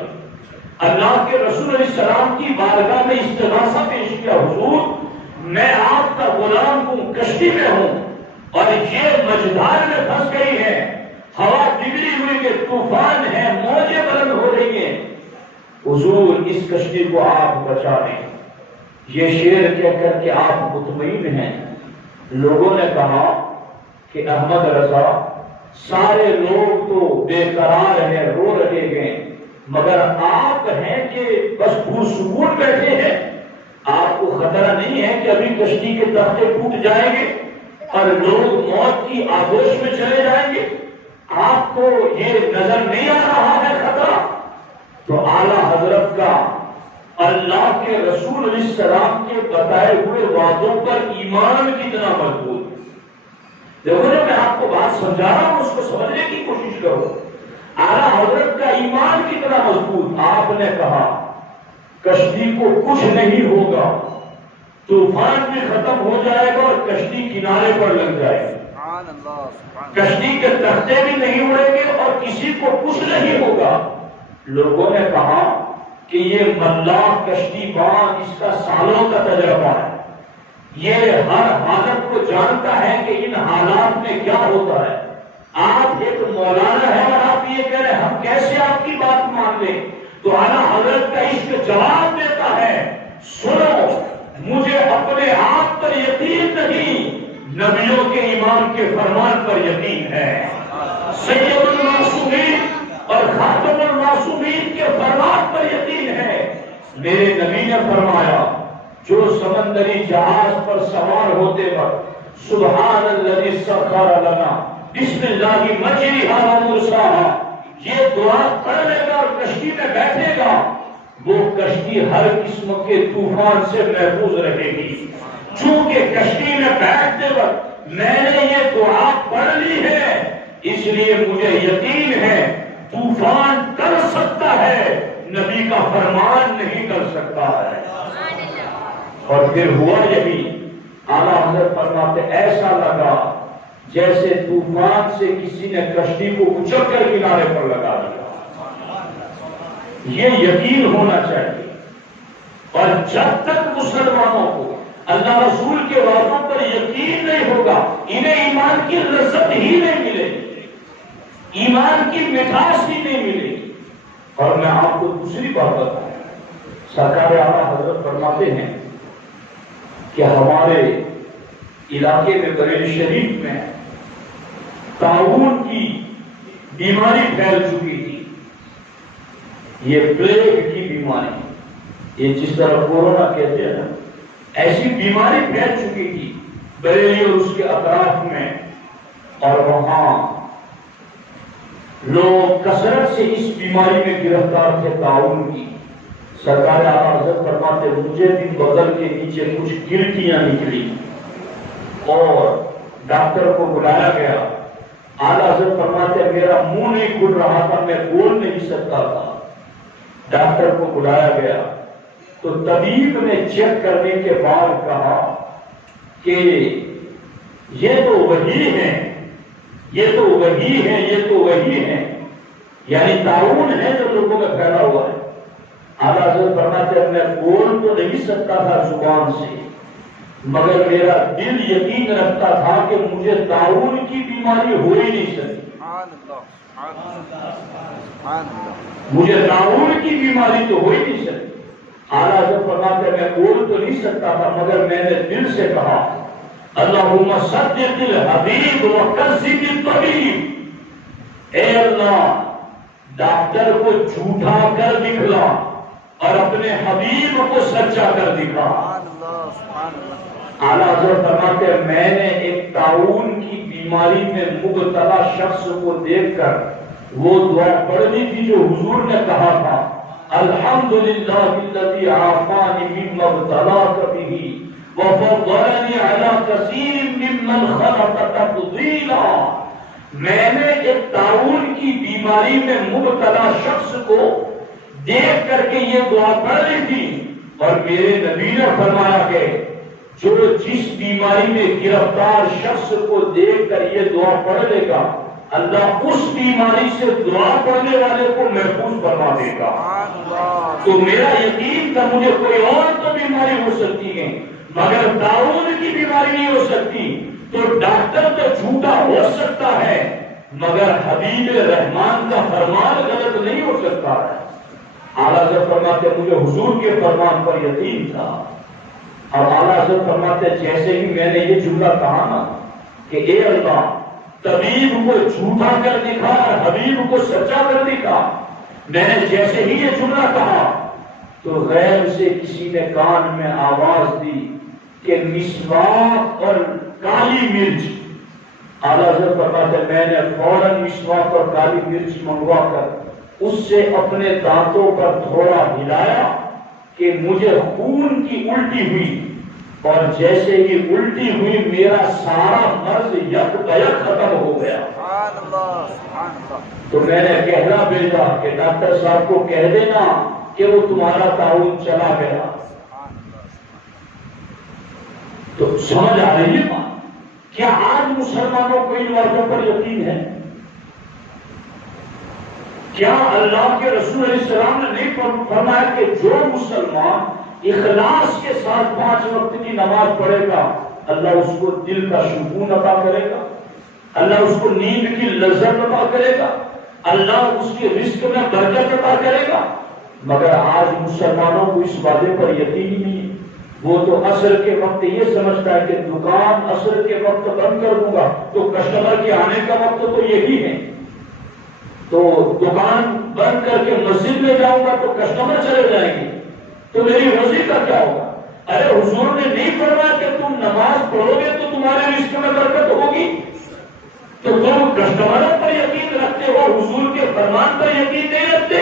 اللہ کے رسول علیہ السلام کی بارگاہ میں استغاثہ پیش کیا، حضور میں آپ کا غلام ہوں، کشتی میں ہوں اور یہ مجھار میں پھنس گئی ہے، ہوا بگڑی ہوئی کہ طوفان ہے، موجیں بلند ہو رہی ہیں، حضور اس کشتی کو آپ بچا لیں. یہ شعر کہہ کر کے آپ مطمئن ہیں. لوگوں نے کہا کہ احمد رضا سارے لوگ تو بے قرار ہیں، رو رہے ہیں، مگر آپ ہیں کہ بس پرسکون بیٹھے ہیں. آپ کو خطرہ نہیں ہے کہ ابھی کشتی کے تختے ٹوٹ جائیں گے اور لوگ موت کی آگوش میں چلے جائیں گے؟ آپ کو یہ نظر نہیں آ رہا ہے خطرہ؟ تو اعلیٰ حضرت کا اللہ کے رسول علیہ السلام کے بتائے ہوئے وعدوں پر ایمان کتنا مضبوط. دیکھو جب میں آپ کو بات سمجھا رہا ہوں اس کو سمجھنے کی کوشش کرو. اعلیٰ حضرت کا ایمان کتنا مضبوط. آپ نے کہا کشتی کو کچھ نہیں ہوگا، طوفان بھی ختم ہو جائے گا اور کشتی کنارے پر لگ جائے گی، کشتی کے تختے بھی نہیں اڑیں گے اور کسی کو کچھ نہیں ہوگا. لوگوں نے کہا کہ یہ ملاح کشتی بان اس کا سالوں کا تجربہ ہے، یہ ہر حالت کو جانتا ہے کہ ان حالات میں کیا ہوتا ہے. آپ ایک مولانا ہے اور آپ یہ کہہ رہے ہیں ہم کیسے آپ کی بات مان لیں؟ تو اعلیٰ حضرت کا عشق جواب دیتا ہے سنو مجھے اپنے آپ پر یقین نہیں، نبیوں کے امام کے فرمان پر یقین ہے. سید المعصومین اور خاتم المعصومین کے فرمان پر یقین ہے. میرے نبی نے فرمایا جو سمندری جہاز پر سوار ہوتے وقت سبحان الذی سخر لنا بسم اللہ مجریہا و مرساہا یہ دعا پڑھ لے گا اور کشتی میں بیٹھے گا، وہ کشتی ہر قسم کے طوفان سے محفوظ رہے گی. چونکہ کشتی میں بیٹھتے وقت میں نے یہ دعا پڑھ لی ہے اس لیے مجھے یقین ہے طوفان کر سکتا ہے، نبی کا فرمان نہیں کر سکتا ہے. اور پھر ہوا یہی. اعلیٰ حضرت فرماتے ایسا لگا جیسے طوفان سے کسی نے کشتی کو اچک کر کنارے پر لگا دیا. یہ یقین ہونا چاہیے. اور جب تک مسلمانوں کو اللہ رسول کے وعدوں پر یقین نہیں ہوگا انہیں ایمان کی لذت ہی نہیں ملے گی، ایمان کی مٹھاس ہی نہیں ملے گی. اور میں آپ کو دوسری بات بتاؤں، سرکار اعلیٰ حضرت فرماتے ہیں کہ ہمارے علاقے میں بریلی شریف میں طاعون کی بیماری پھیل چکی تھی. یہ پلیگ کی بیماری، یہ جس طرح کورونا کہتے ہیں نا، ایسی بیماری پھیل چکی تھی بریلی اور اس کے اطراف میں، اور وہاں لوگ کثرت سے اس بیماری میں گرفتار تھے طاعون کی. سرکار اعلیٰ حضرت فرماتے مجھے بھی بغل کے نیچے کچھ گرٹیاں نکلی اور ڈاکٹر کو بلایا گیا. اعلیٰ حضرت فرماتے میرا منہ نہیں کھل رہا تھا، میں بول نہیں سکتا تھا. ڈاکٹر کو بلایا گیا تو طبیب نے چیک کرنے کے بعد کہا کہ یہ تو وہی ہے، یہ تو وہی ہے، یہ تو وہی ہے، یعنی طاعون ہے جو لوگوں میں پھیلا ہوا ہے. اعلیٰ حضرت فرماتے میں بول تو نہیں سکتا تھا زبان سے، مگر میرا دل یقین رکھتا تھا کہ مجھے طاعون کی بیماری ہو ہی نہیں سکتی. مجھے طاعون کی بیماری تو ہو ہی نہیں سکتی. اعلیٰ حضرت فرماتے میں بول تو نہیں سکتا تھا، مگر میں نے دل سے کہا اللہم صدق الحبیب وکذب الطبیب، اے اللہ ڈاکٹر کو جھوٹا کر دکھلا اور اپنے حبیب کو سچا کر دکھا. اعلیٰ حضرت فرماتے ہیں میں نے ایک طاعون کی بیماری میں مبتلا شخص کو دیکھ کر وہ دعا پڑھنی تھی جو حضور نے کہا تھا الحمدللہ الذی عافانی مما ابتلاک بہ وفضلنی علی کثیر ممن خلق تفضیلا. میں نے ایک طاعون کی بیماری میں مبتلا شخص کو دیکھ کر کے یہ دعا پڑھ لی تھی، اور میرے نبی نے فرمایا کہ جو جس بیماری میں گرفتار شخص کو دیکھ کر یہ دعا پڑھ لے گا اللہ اس بیماری سے دعا پڑھنے والے کو محفوظ فرما دے گا. تو میرا یقین تھا مجھے کوئی اور تو بیماری ہو سکتی ہے مگر طاعون کی بیماری نہیں ہو سکتی. تو ڈاکٹر تو جھوٹا ہو سکتا ہے مگر حبیب رحمان کا فرمان غلط نہیں ہو سکتا ہے. اعلیٰ حضرت فرماتے مجھے حضور کے فرمان پر یقین تھا. اور اعلیٰ حضرت فرماتے جیسے ہی میں نے یہ جملہ کہا نا کہ اے اللہ طبیب کو جھوٹا کر دکھا اور حبیب کو سچا کر دکھا، میں نے جیسے ہی یہ جملہ کہا تو غیر سے کسی نے کان میں آواز دی کہ مسواک اور کالی مرچ. اعلیٰ حضرت فرماتے میں نے فوراً مسواک اور کالی مرچ منگوا کر اس سے اپنے دانتوں پر تھوڑا ہلایا کہ مجھے خون کی الٹی ہوئی، اور جیسے ہی الٹی ہوئی میرا سارا مرض یک بیک ختم ہو گیا. تو میں نے کہنا بھیجا کہ ڈاکٹر صاحب کو کہہ دینا کہ وہ تمہارا طاعون چلا گیا. تو سمجھ آ رہی ہے بات؟ کیا آج مسلمانوں کو ان باتوں پر یقین ہے؟ کیا اللہ کے رسول علیہ السلام نے نہیں فرمایا کہ جو مسلمان اخلاص کے ساتھ 5 وقت کی نماز پڑھے گا اللہ اس کو دل کا سکون عطا کرے گا، اللہ اس کو نیند کی لذت عطا کرے گا، اللہ اس کے رزق میں برکت عطا کرے گا. مگر آج مسلمانوں کو اس وعدے پر یقین ہی نہیں ہے. وہ تو عصر کے وقت یہ سمجھتا ہے کہ دکان عصر کے وقت بند کر دوں گا تو کسٹمر کے آنے کا وقت تو یہی ہے، تو دکان بند کر کے مسجد میں جاؤں گا تو کسٹمر چلے جائیں گے تو میری روزی کا کیا ہوگا؟ ارے حضور نے نہیں فرمایا کہ تم نماز پڑھو گے تو تمہارے رزق میں برکت ہوگی؟ تو تم کسٹمروں پر یقین رکھتے ہو، حضور کے فرمان پر یقین نہیں رکھتے.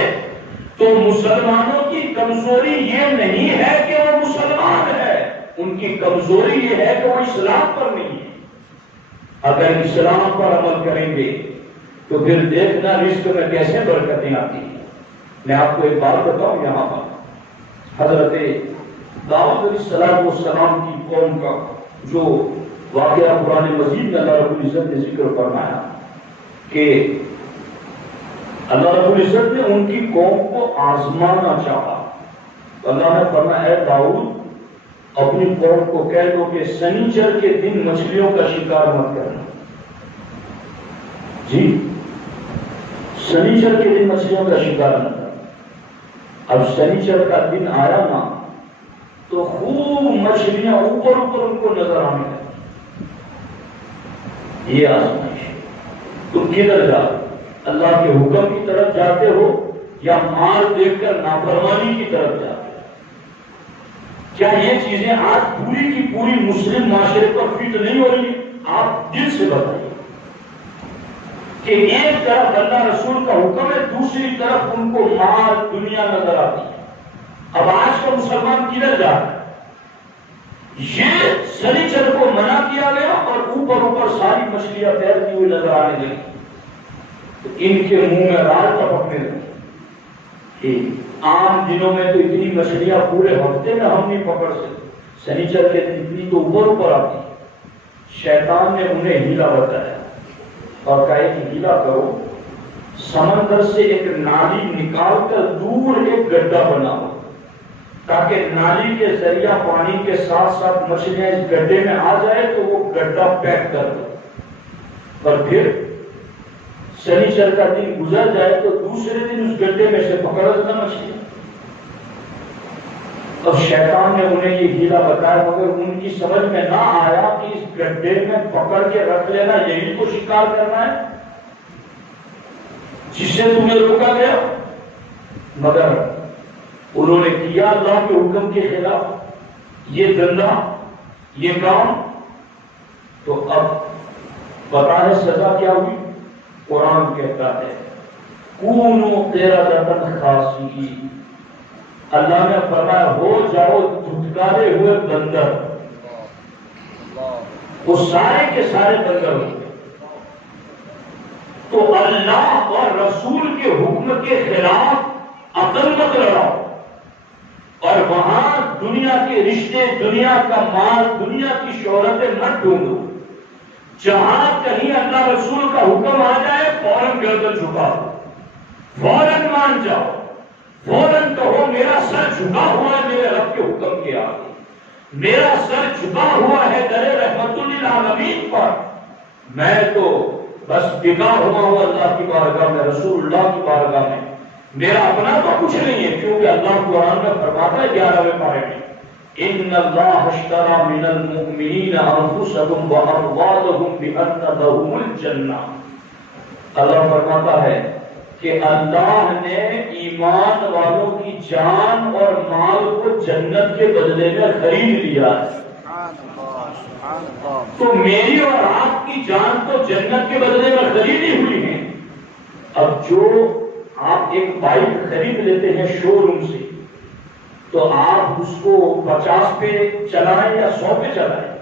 تو مسلمانوں کی کمزوری یہ نہیں ہے کہ وہ مسلمان ہے، ان کی کمزوری یہ ہے کہ وہ اسلام پر نہیں ہے. اگر اسلام پر عمل کریں گے تو پھر دیکھنا رزق میں کیسے برکتیں آتی ہیں. میں آپ کو ایک بات بتاؤں، یہاں پر حضرت داؤد علیہ السلام کی قوم کا جو واقعہ قرآن مجید میں اللہ رب العزت نے ذکر فرمایا کہ اللہ رب العزت نے ان کی قوم کو آزمانا چاہا. اللہ نے فرمایا اے داؤد اپنی قوم کو کہہ دو کہ سنیچر کے دن مچھلیوں کا شکار مت کرنا. جی سنیچر کے دن مچھلیوں کا شکار نہ کرنا. اب شنیچر کا دن آیا نا تو خوب مچھلیاں اوپر اوپر ان کو نظر آنے لگی. یہ آزمائش ہے. تم کدھر جا اللہ کے حکم کی طرف جاتے ہو یا مال دیکھ کر نافرمانی کی طرف جاتے ہو؟ کیا یہ چیزیں آج پوری کی پوری مسلم معاشرے پر فٹ نہیں ہو رہی؟ آپ دل سے بتائیے کہ ایک طرف اللہ رسول کا حکم ہے، دوسری طرف ان کو مال دنیا نظر آتی ہے. اب آج کا مسلمان کدھر جا رہا ہے؟ یہ سنیچر کو منع کیا گیا اور اوپر اوپر ساری مچھلیاں تیرتی ہوئی نظر آنے لگی تو ان کے منہ میں راڑ ٹپکنے لگی. عام دنوں میں تو اتنی مچھلیاں پورے ہفتے میں ہم نہیں پکڑ سکتے، سنیچر کے دن اتنی تو اوپر اوپر آتی. شیطان نے انہیں ہیلا بتایا اور کہا کہ ہیلا کرو، سمندر سے ایک نالی نکال کر دور ایک گڈھا بناؤ تاکہ نالی کے ذریعہ پانی کے ساتھ ساتھ مچھلیاں اس گڈھے میں آ جائے تو وہ گڈھا پیک کر دو اور پھر شنیچر کا دن گزر جائے تو دوسرے دن اس گڈھے میں سے پکڑ لینا مچھلی. اب شیطان نے انہیں یہ ہیلا بتایا مگر ان کی سمجھ میں نہ آیا کہ اس گڈھے میں پکڑ کے رکھ لینا یہی تو شکار کرنا ہے جس سے تمہیں روکا گیا. مگر انہوں نے کیا اللہ کے حکم کے خلاف یہ دھندا یہ کام. تو اب پتا ہے سزا کیا ہوئی؟ قرآن کہتا ہے کونوا قردۃ خاسئین، اللہ نے فرمایا ہو جاؤ دھتکارے ہوئے بندر. وہ سارے کے سارے بندر ہوتے. تو اللہ اور رسول کے حکم کے خلاف عقل مت لڑاؤ اور وہاں دنیا کے رشتے، دنیا کا مال، دنیا کی شہرتیں مت ڈھونڈو. جہاں کہیں اللہ رسول کا حکم آ جائے فوراً گردن جھکاؤ، فوراً مان جاؤ، فوراً کہو میرا سر جھکا ہوا ہے میرے رب کے حکم کے آگے، میرا سر جھکا ہوا ہے در رحمت للعالمین پر. میں تو بس بگا ہوا ہوں اللہ کی بارگاہ میں، رسول اللہ کی بارگاہ میں. میرا اپنا تو کچھ نہیں ہے کیونکہ اللہ قرآن میں فرماتا ہے 11ویں پارے میں ان اللہ اشتری من المؤمنین انفسهم واموالهم بان لهم الجنہ. اللہ فرماتا ہے کہ اللہ نے ایمان والوں کی جان اور مال کو جنت کے بدلے میں خرید لیا ہے. تو میری اور آپ کی جان تو جنت کے بدلے میں خریدی ہوئی ہے. اب جو آپ ایک بائک خرید لیتے ہیں شو روم سے تو آپ اس کو 50 پہ چلائیں یا 100 پہ چلائیں؟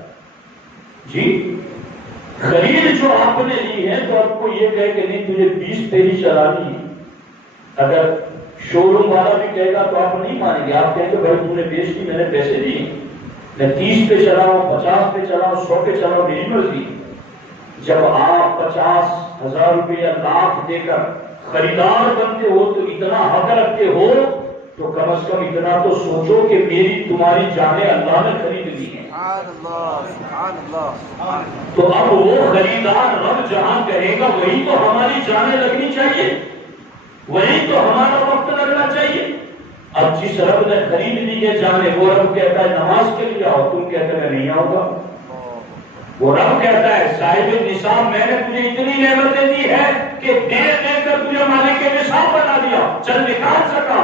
جی خرید جو آپ نے لی ہے تو آپ کو یہ کہے کہ نہیں تجھے 20 پہ ہی چلانی ہے. اگر شو روم والا بھی کہے گا تو آپ نہیں مانیں گے. آپ کہیں گے بھائی تم نے بیچ دی، میں نے پیسے دیے، میں 30 پہ چلاؤں 50 پہ چلاؤں 100 پہ چلاؤں میری مرضی. جب آپ 50,000 روپے یا لاکھ دے کر خریدار بنتے ہو تو اتنا حق رکھتے ہو تو کم از کم اتنا تو سوچو کہ میری تمہاری جانیں اللہ نے خرید لی ہیں. تو اب وہ خریدار رب جہاں کہے گا وہی تو ہماری جانیں لگنی چاہیے، وہی تو ہمارا وقت لگنا چاہیے. اب جس رب نے خرید لی ہے جانے وہ رب کہتا ہے نماز کے لیے آؤ، تم کہتے میں نہیں آؤں گا. وہ رب کہتا ہے صاحب نصاب میں نے تجھے اتنی نعمتیں دی ہے کہ دے دے کر تجھے مالک نصاب بنا دیا، چل نکال سکا.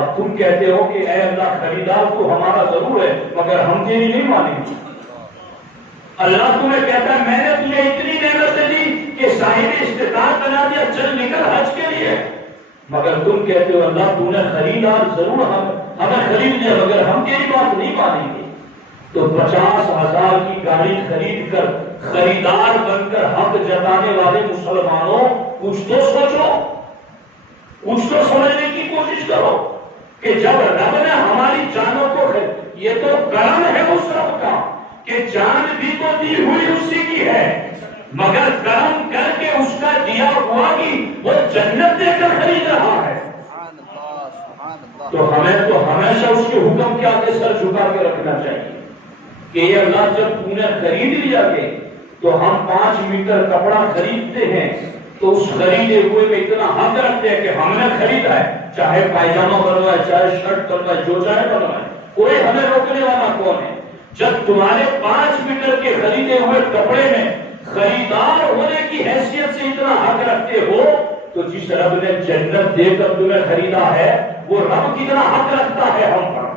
اب تم کہتے ہو کہ اے اللہ خریدار تو ہمارا ضرور ہے مگر ہم تیری نہیں مانیں گے. اللہ تمہیں کہتا ہے میں نے تجھے اتنی نعمتیں دی کہ صاحب استطاعت بنا دیا، چل نکل حج کے لیے، مگر تم کہتے ہو اللہ تو نے خریدار ضرور ہمیں خرید لیا مگر ہم تیری بات نہیں مانیں گے. تو 50,000 کی گاڑی خرید کر خریدار بن کر حق جتانے والے مسلمانوں کچھ تو سوچو، کچھ تو سمجھنے کی کوشش کرو کہ جب رب نے ہماری جانوں کو یہ تو کرم ہے اس رب کا کہ جان بھی تو دی ہوئی اسی کی ہے مگر کرم کر کے اس کا دیا ہوا کی وہ جنت دے کر خرید رہا ہے. تو ہمیں تو ہمیشہ اس کے حکم کے آگے سر جھکا کے رکھنا چاہیے کہ یہ اللہ جب تو نے خرید لیا کہ تو ہم 5 میٹر کپڑا خریدتے ہیں تو اس خریدے ہوئے میں اتنا حق رکھتے ہیں کہ ہم نے خریدا ہے، چاہے پائجامہ بنوائے، چاہے شرٹ بنوائے، جو چاہے بنوائے، کوئی ہمیں روکنے والا کون ہے؟ جب تمہارے 5 میٹر کے خریدے ہوئے کپڑے میں خریدار ہونے کی حیثیت سے اتنا حق رکھتے ہو تو جس رب نے جنت دے کر تمہیں خریدا ہے وہ رب کتنا حق رکھتا ہے ہم پر۔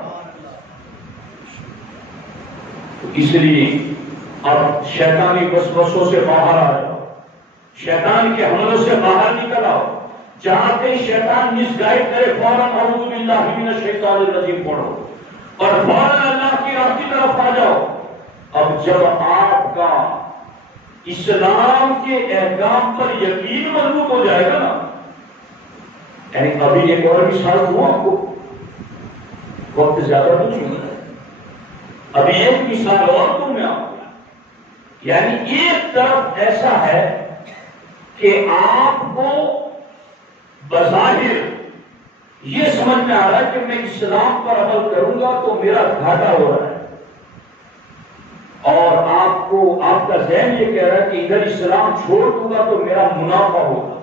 اس لیے اب شیطانی وسوسوں سے باہر آ جاؤ، شیطان کے حملوں سے باہر نکل آؤ، جہاں کہیں شیطان مس گائیڈ کرے فوراً اعوذ باللہ من الشیطان الرجیم پڑھو اور فوراً اللہ کی راہ کی طرف آ جاؤ۔ اب جب آپ کا اسلام کے احکام پر یقین مضبوط ہو جائے گا نا، یعنی ابھی ایک اور مثال ہوا آپ کو، وقت زیادہ تو نہیں ہے، ابھی ایک مثال اور تم میں آپ، یعنی ایک طرف ایسا ہے کہ آپ کو بظاہر یہ سمجھ میں آ رہا ہے کہ میں اسلام پر عمل کروں گا تو میرا گھاٹا ہو رہا ہے، اور آپ کا ذہن یہ کہہ رہا ہے کہ ادھر اسلام چھوڑ دوں گا تو میرا منافع ہوگا۔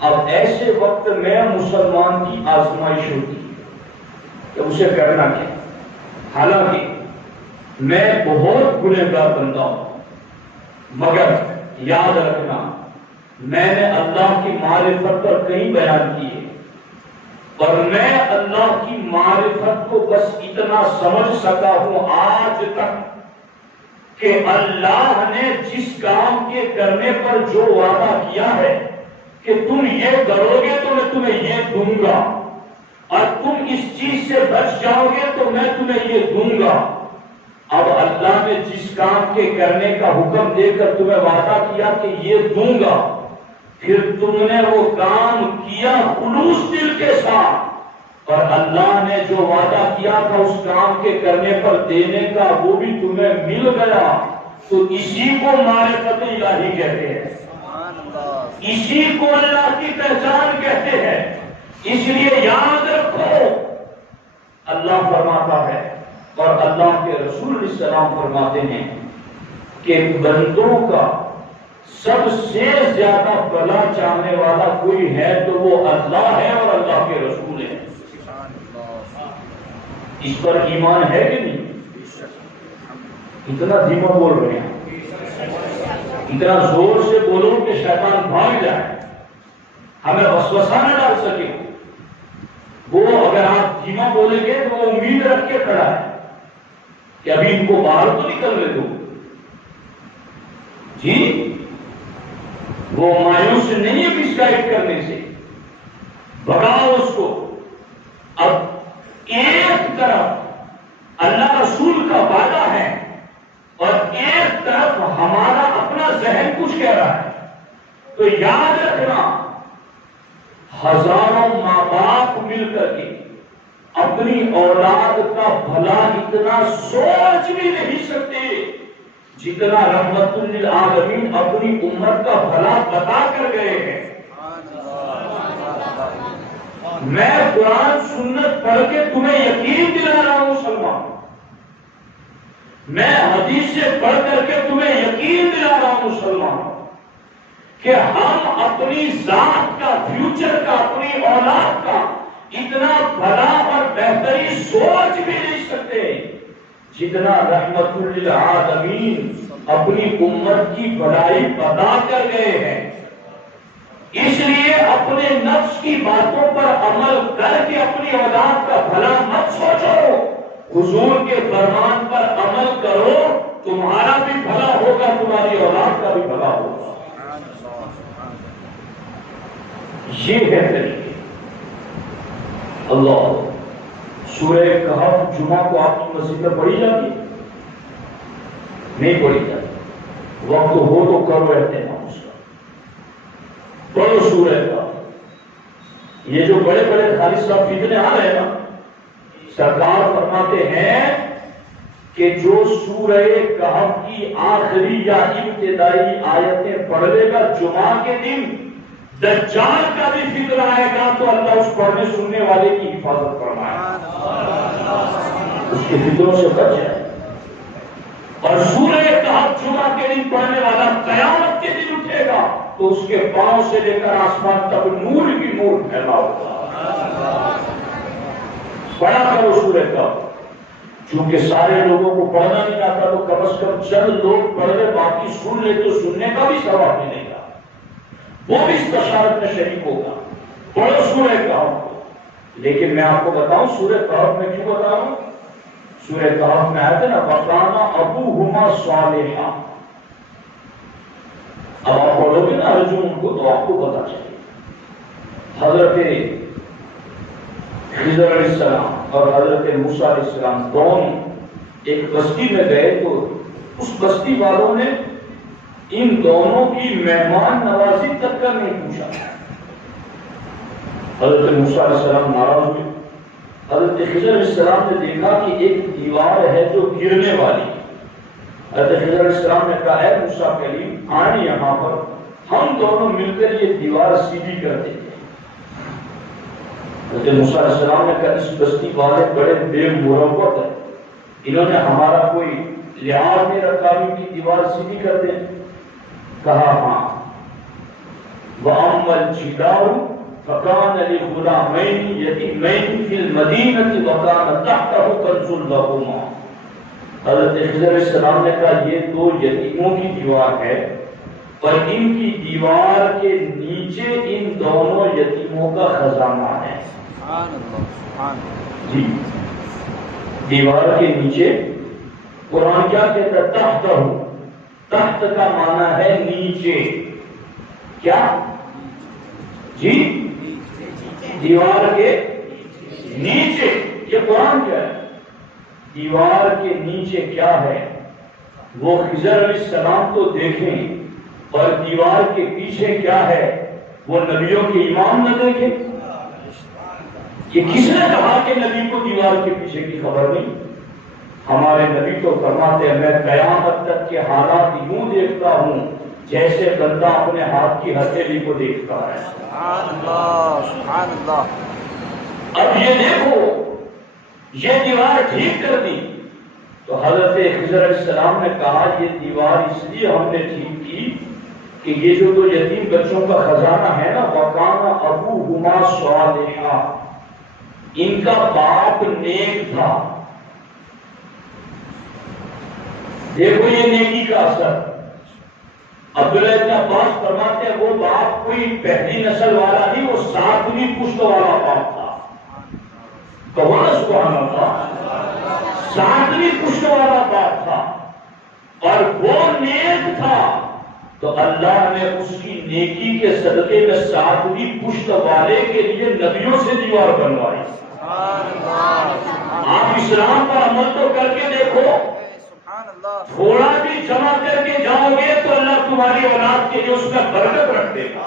اب ایسے وقت میں مسلمان کی آزمائش ہوتی ہے کہ اسے کرنا کیا؟ حالانکہ میں بہت گنہگار بندہ ہوں، مگر یاد رکھنا میں نے اللہ کی معرفت پر کئی بیان کیے اور میں اللہ کی معرفت کو بس اتنا سمجھ سکا ہوں آج تک کہ اللہ نے جس کام کے کرنے پر جو وعدہ کیا ہے کہ تم یہ کرو گے تو میں تمہیں یہ دوں گا، اور تم اس چیز سے بچ جاؤ گے تو میں تمہیں یہ دوں گا۔ اب اللہ نے جس کام کے کرنے کا حکم دے کر تمہیں وعدہ کیا کہ یہ دوں گا، پھر تم نے وہ کام کیا خلوص دل کے ساتھ، اور اللہ نے جو وعدہ کیا تھا اس کام کے کرنے پر دینے کا وہ بھی تمہیں مل گیا، تو اسی کو معرفت الہی کہتے ہیں، اسی کو اللہ کی پہچان کہتے ہیں۔ اس لیے یاد رکھو اللہ فرماتا ہے اور اللہ کے رسول علیہ السلام فرماتے ہیں کہ بندوں کا سب سے زیادہ بھلا چاہنے والا کوئی ہے تو وہ اللہ ہے اور اللہ کے رسول ہے۔ اس پر ایمان ہے کہ نہیں؟ اتنا دھیما بول رہے ہیں، اتنا زور سے بولو کہ شیطان بھاگ جائے، ہمیں وسوسہ نہ ڈال سکے۔ وہ اگر آپ دھیما بولیں گے تو وہ امید رکھ کے کھڑا ہے کہ ابھی ان کو باہر تو نکلنے دو، جی وہ مایوس نہیں ہے مس گائیڈ کرنے سے، بھگاؤ اس کو۔ اب ایک طرف اللہ رسول کا وعدہ ہے اور ایک طرف ہمارا اپنا ذہن کچھ کہہ رہا ہے، تو یاد رکھنا ہزاروں ماں باپ مل کر کے اپنی اولاد کا بھلا اتنا سوچ بھی نہیں سکتے جتنا رحمت للعالمین اپنی امت کا بھلا بتا کر گئے ہیں۔ میں قرآن سنت پڑھ کے تمہیں یقین دلا رہا ہوں مسلمان، میں حدیث سے پڑھ کر کے تمہیں یقین دلا رہا ہوں مسلمان کہ ہم اپنی ذات کا، فیوچر کا، اپنی اولاد کا اتنا بھلا اور بہترین سوچ بھی نہیں سکتے جتنا رحمت للعالمین اپنی امت کی بڑائی بتا کر گئے ہیں۔ اس لیے اپنے نفس کی باتوں پر عمل کر کے اپنی اولاد کا بھلا مت سوچو، حضور کے فرمان پر عمل کرو، تمہارا بھی بھلا ہوگا، تمہاری اولاد کا بھی بھلا ہوگا۔ یہ ہے طریقے اللہ۔ سورہ کہف جمعہ کو آپ کی مسجد میں پڑھی جاتی نہیں پڑھی جاتی، وقت ہو تو کر رہتے ہیں اس کا پڑھو سورہ کہف۔ یہ جو بڑے بڑے خالص صاحب فتنے آ رہے ہیں نا، سرکار فرماتے ہیں کہ جو سورہ کہف کی آخری یا ابتدائی آیتیں پڑھ لے گا جمعہ کے دن، دجال کا بھی فکر آئے گا تو اللہ اس پڑھنے سننے والے کی حفاظت فرمائے، اس کے فکروں سے بچ جائے۔ اور سورہ کہف جمعہ کے دن پڑھنے والا قیامت کے دن اٹھے گا تو اس کے پاؤں سے لے کر آسمان تک نور کی نور پھیلا ہوگا. پڑھا کرو سورہ کہف. چونکہ سارے لوگوں کو پڑھنا نہیں آتا تو کم از کم چند لوگ پڑھ لے, باقی سن لے تو سننے کا بھی ثواب ملے گا, وہ بھی اس بشارت میں شریک ہوگا. پڑھو سورہ کہف. لیکن میں آپ کو بتاؤں سورہ کہف میں کیوں بتا رہا ہوں؟ سورہ کہف میں آیا تھا نا وَكَانَ أَبُوهُمَا صَالِحًا. اب آپ پڑھو گے نا ارجن کو تو آپ کو پتا چلے. حضرت خضر علیہ السلام اور حضرت موسیٰ علیہ السلام دونوں ایک بستی میں گئے تو اس بستی والوں نے ان دونوں کی مہمان نوازی تک کا نہیں پوچھا. حضرت موسیٰ علیہ السلام ناراض ہوئے. حضرت خضر علیہ السلام نے دیکھا کہ ایک دیوار ہے جو گرنے والی. حضرت خضر علیہ السلام نے کہا اے موسیٰ کلیم آئیں یہاں پر, ہم دونوں مل کر یہ دیوار سیدھی کر دیں گے. حضرت موسیٰ علیہ السلام نے کہا اس بستی والے بڑے بے مروت ہیں, انہوں نے ہمارا کوئی لحاظ نہیں رکھا کہ دیوار سیدھی کر دیں. کہا ہاں. وَأَمَّا الْجِدَارُ فَكَانَ لِغُلَامَيْنِ يَتِيمَيْنِ فِي الْمَدِينَةِ وَكَانَ تَحْتَهُ كَنْزٌ لَهُمَا. حضرت خضر علیہ السلام نے کہا یہ دو یتیموں کی دیوار ہے اور ان کی دیوار کے نیچے ان دونوں یتیموں کا خزانہ ہے. جی دیوار کے نیچے. قرآن کیا کہتا ہے؟ تحتہ. تحت کا معنی ہے نیچے. کیا جی دیوار کے نیچے. یہ قرآن کیا ہے؟ دیوار کے نیچے کیا ہے وہ خضر علیہ السلام تو دیکھیں, اور دیوار کے پیچھے کیا ہے وہ نبیوں کے امام نہ دیکھیں. یہ کس نے کہا کہ نبی کو دیوار کے پیچھے کی خبر نہیں؟ ہمارے نبی تو فرماتے ہیں میں قیامت تک کے حالات یوں دیکھتا ہوں جیسے بندہ اپنے ہاتھ کی ہتھیلی کو دیکھتا ہے. سبحان اللہ سبحان اللہ. اب یہ دیکھو یہ دیوار ٹھیک کر دی تو حضرت خضر علیہ السلام نے کہا یہ دیوار اس لیے ہم نے ٹھیک کی کہ یہ جو دو یتیم بچوں کا خزانہ ہے نا وَكَانَ أَبُوهُمَا صَالِحًا, ان کا باپ نیک تھا. دیکھو یہ نیکی کا اثر. عبداللہ ابن عباس فرماتے ہیں وہ باپ کوئی پہلی نسل والا نہیں, وہ 7ویں پشت والا باپ تھا. کہو نا سبحان اللہ. 7ویں پشت والا باپ تھا اور وہ نیک تھا تو اللہ نے اس کی نیکی کے صدقے میں 7ویں پشت والے کے لیے نبیوں سے دیوار بنوائی. آپ اسلام پر عمل تو کر کے دیکھو, تھوڑا بھی جمع کر کے جاؤ گے تو اللہ تمہاری اولاد کے لیے اس میں برکت رکھ دے گا.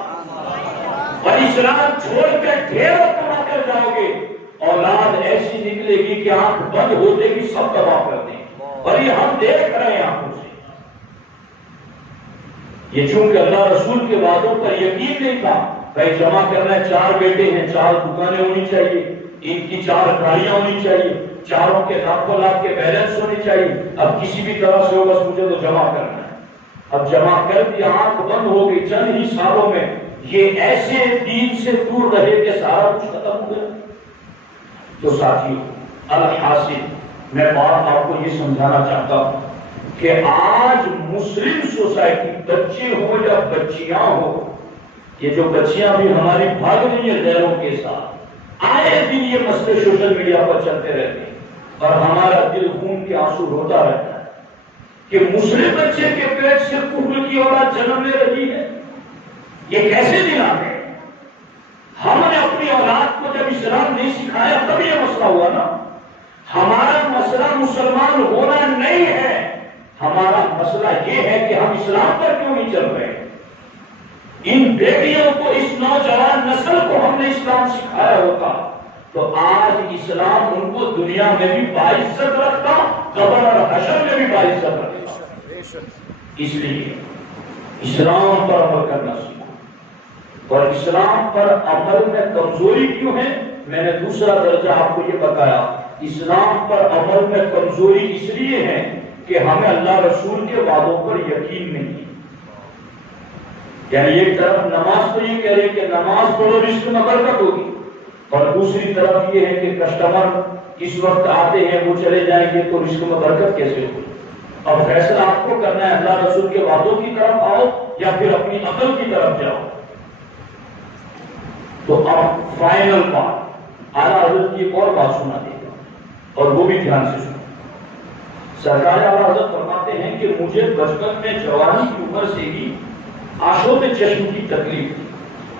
اور اسلام چھوڑ کر ڈھیروں کما کر جاؤ گے اولاد ایسی نکلے گی کہ آنکھ بند ہوتے بھی سب تباہ کر دیں. اور یہ ہم دیکھ رہے ہیں آنکھوں سے. یہ چونکہ اللہ رسول کے وعدوں پر یقین نہیں تھا. بھائی جمع کرنا ہے, 4 بیٹے ہیں, 4 دکانیں ہونی چاہیے, ان کی 4 گاڑیاں ہونی چاہیے, چاروں کے لاکھوں لاکھ کے بیلنس ہونے چاہیے. اب کسی بھی طرح سے ہو بس مجھے تو جمع کرنا ہے. اب جمع کر دیا, آنکھ بند ہو گئی. چند ہی سالوں میں یہ ایسے دین سے دور رہے کہ سارا کچھ ختم ہو گیا. تو ساتھیو الحاصل میں بات آپ کو یہ سمجھانا چاہتا ہوں کہ آج مسلم سوسائٹی بچے ہو یا بچیاں ہو, یہ جو بچیاں بھی ہماری بھاگ رہی ہیں غیروں کے ساتھ, آئے دن یہ مسئلے سوشل میڈیا پر چلتے رہتے ہیں اور ہمارا دل خون کے آنسو ہوتا رہتا ہے کہ مسلم بچے کے پیٹ سے کفر کی اولاد جنم لے رہی ہے. یہ کیسے دن آ گئے؟ ہم نے اپنی اولاد کو جب اسلام نہیں سکھایا تب یہ مسئلہ ہوا نا. ہمارا مسئلہ مسلمان ہونا نہیں ہے, ہمارا مسئلہ یہ ہے کہ ہم اسلام پر کیوں نہیں چل رہے. ان بیٹیوں کو, اس نوجوان نسل کو ہم نے اسلام سکھایا ہوتا تو آج اسلام ان کو دنیا میں بھی باعزت رکھتا, قبر اور حشر میں بھی باعزت رکھتا. اس لیے اسلام پر عمل کرنا سیکھو. اور اسلام پر عمل میں کمزوری کیوں ہے, میں نے دوسرا درجہ آپ کو یہ بتایا. اسلام پر عمل میں کمزوری اس لیے ہے کہ ہمیں اللہ رسول کے وعدوں پر یقین نہیں ہے۔ یعنی ایک طرف نماز تو یہ کہہ رہے کہ نماز پڑھو رزق میں برکت ہوگی، اور دوسری طرف یہ ہے کہ کسٹمر اس وقت آتے ہیں وہ چلے جائیں گے تو رزق میں برکت کیسے ہوگی؟ اور فیصلہ آپ کو کرنا ہے، اللہ رسول کے وعدوں کی طرف آؤ یا پھر اپنی عقل کی طرف جاؤ۔ تو اب فائنل بات اعلیٰ حضرت کی ایک اور بات سنا دے گا، اور وہ بھی دھیان سے سنو۔ سرکار اعلیٰ حضرت فرماتے ہیں کہ مجھے بچپن میں جوانی کی عمر سے ہی آشوب چشم کی تکلیف تھی،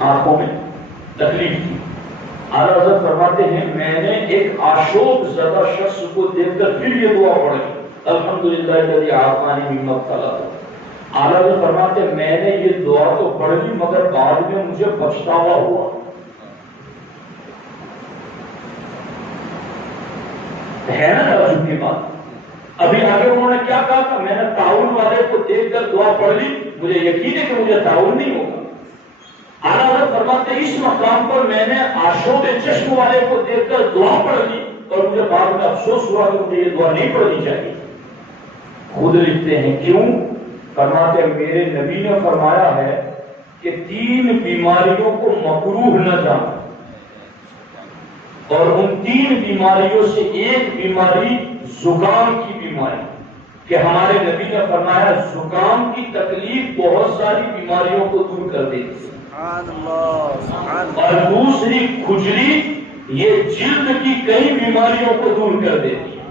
آنکھوں میں تکلیف تھی۔ اعلیٰ حضرت فرماتے ہیں میں نے ایک آشوب زدہ شخص کو دیکھ کر پھر یہ دعا پڑھی، الحمدللہ الذی عافانی مما ابتلیٰ۔ اعلیٰ حضرت فرماتے ہیں میں نے یہ دعا تو پڑھ لی مگر بعد میں مجھے پچھتاوا ہوا۔ ہے نا تعجب کی بات؟ ابھی آگے انہوں نے کیا کہا تھا؟ میں نے تعاون والے کو دیکھ کر دعا پڑھ لی، مجھے یقین ہے کہ مجھے تعاون نہیں ہوگا۔ اعلیٰ حضرت فرماتے ہیں اس مقام پر میں نے آشوب چشم والے کو دیکھ کر دعا پڑھ لی اور مجھے بعد میں افسوس ہوا کہ مجھے یہ دعا نہیں پڑھنی چاہیے۔ خود لکھتے ہیں کیوں؟ فرماتے ہیں میرے نبی نے فرمایا ہے کہ 3 بیماریوں کو مکروہ نہ جانا، اور ان 3 بیماریوں سے ایک بیماری زکام کی بیماری، کہ ہمارے نبی نے فرمایا زکام کی تکلیف بہت ساری بیماریوں کو دور کر دیتی ہے، اور دوسری کھجلی یہ جلد کی کئی بیماریوں کو دور کر دیتی ہے،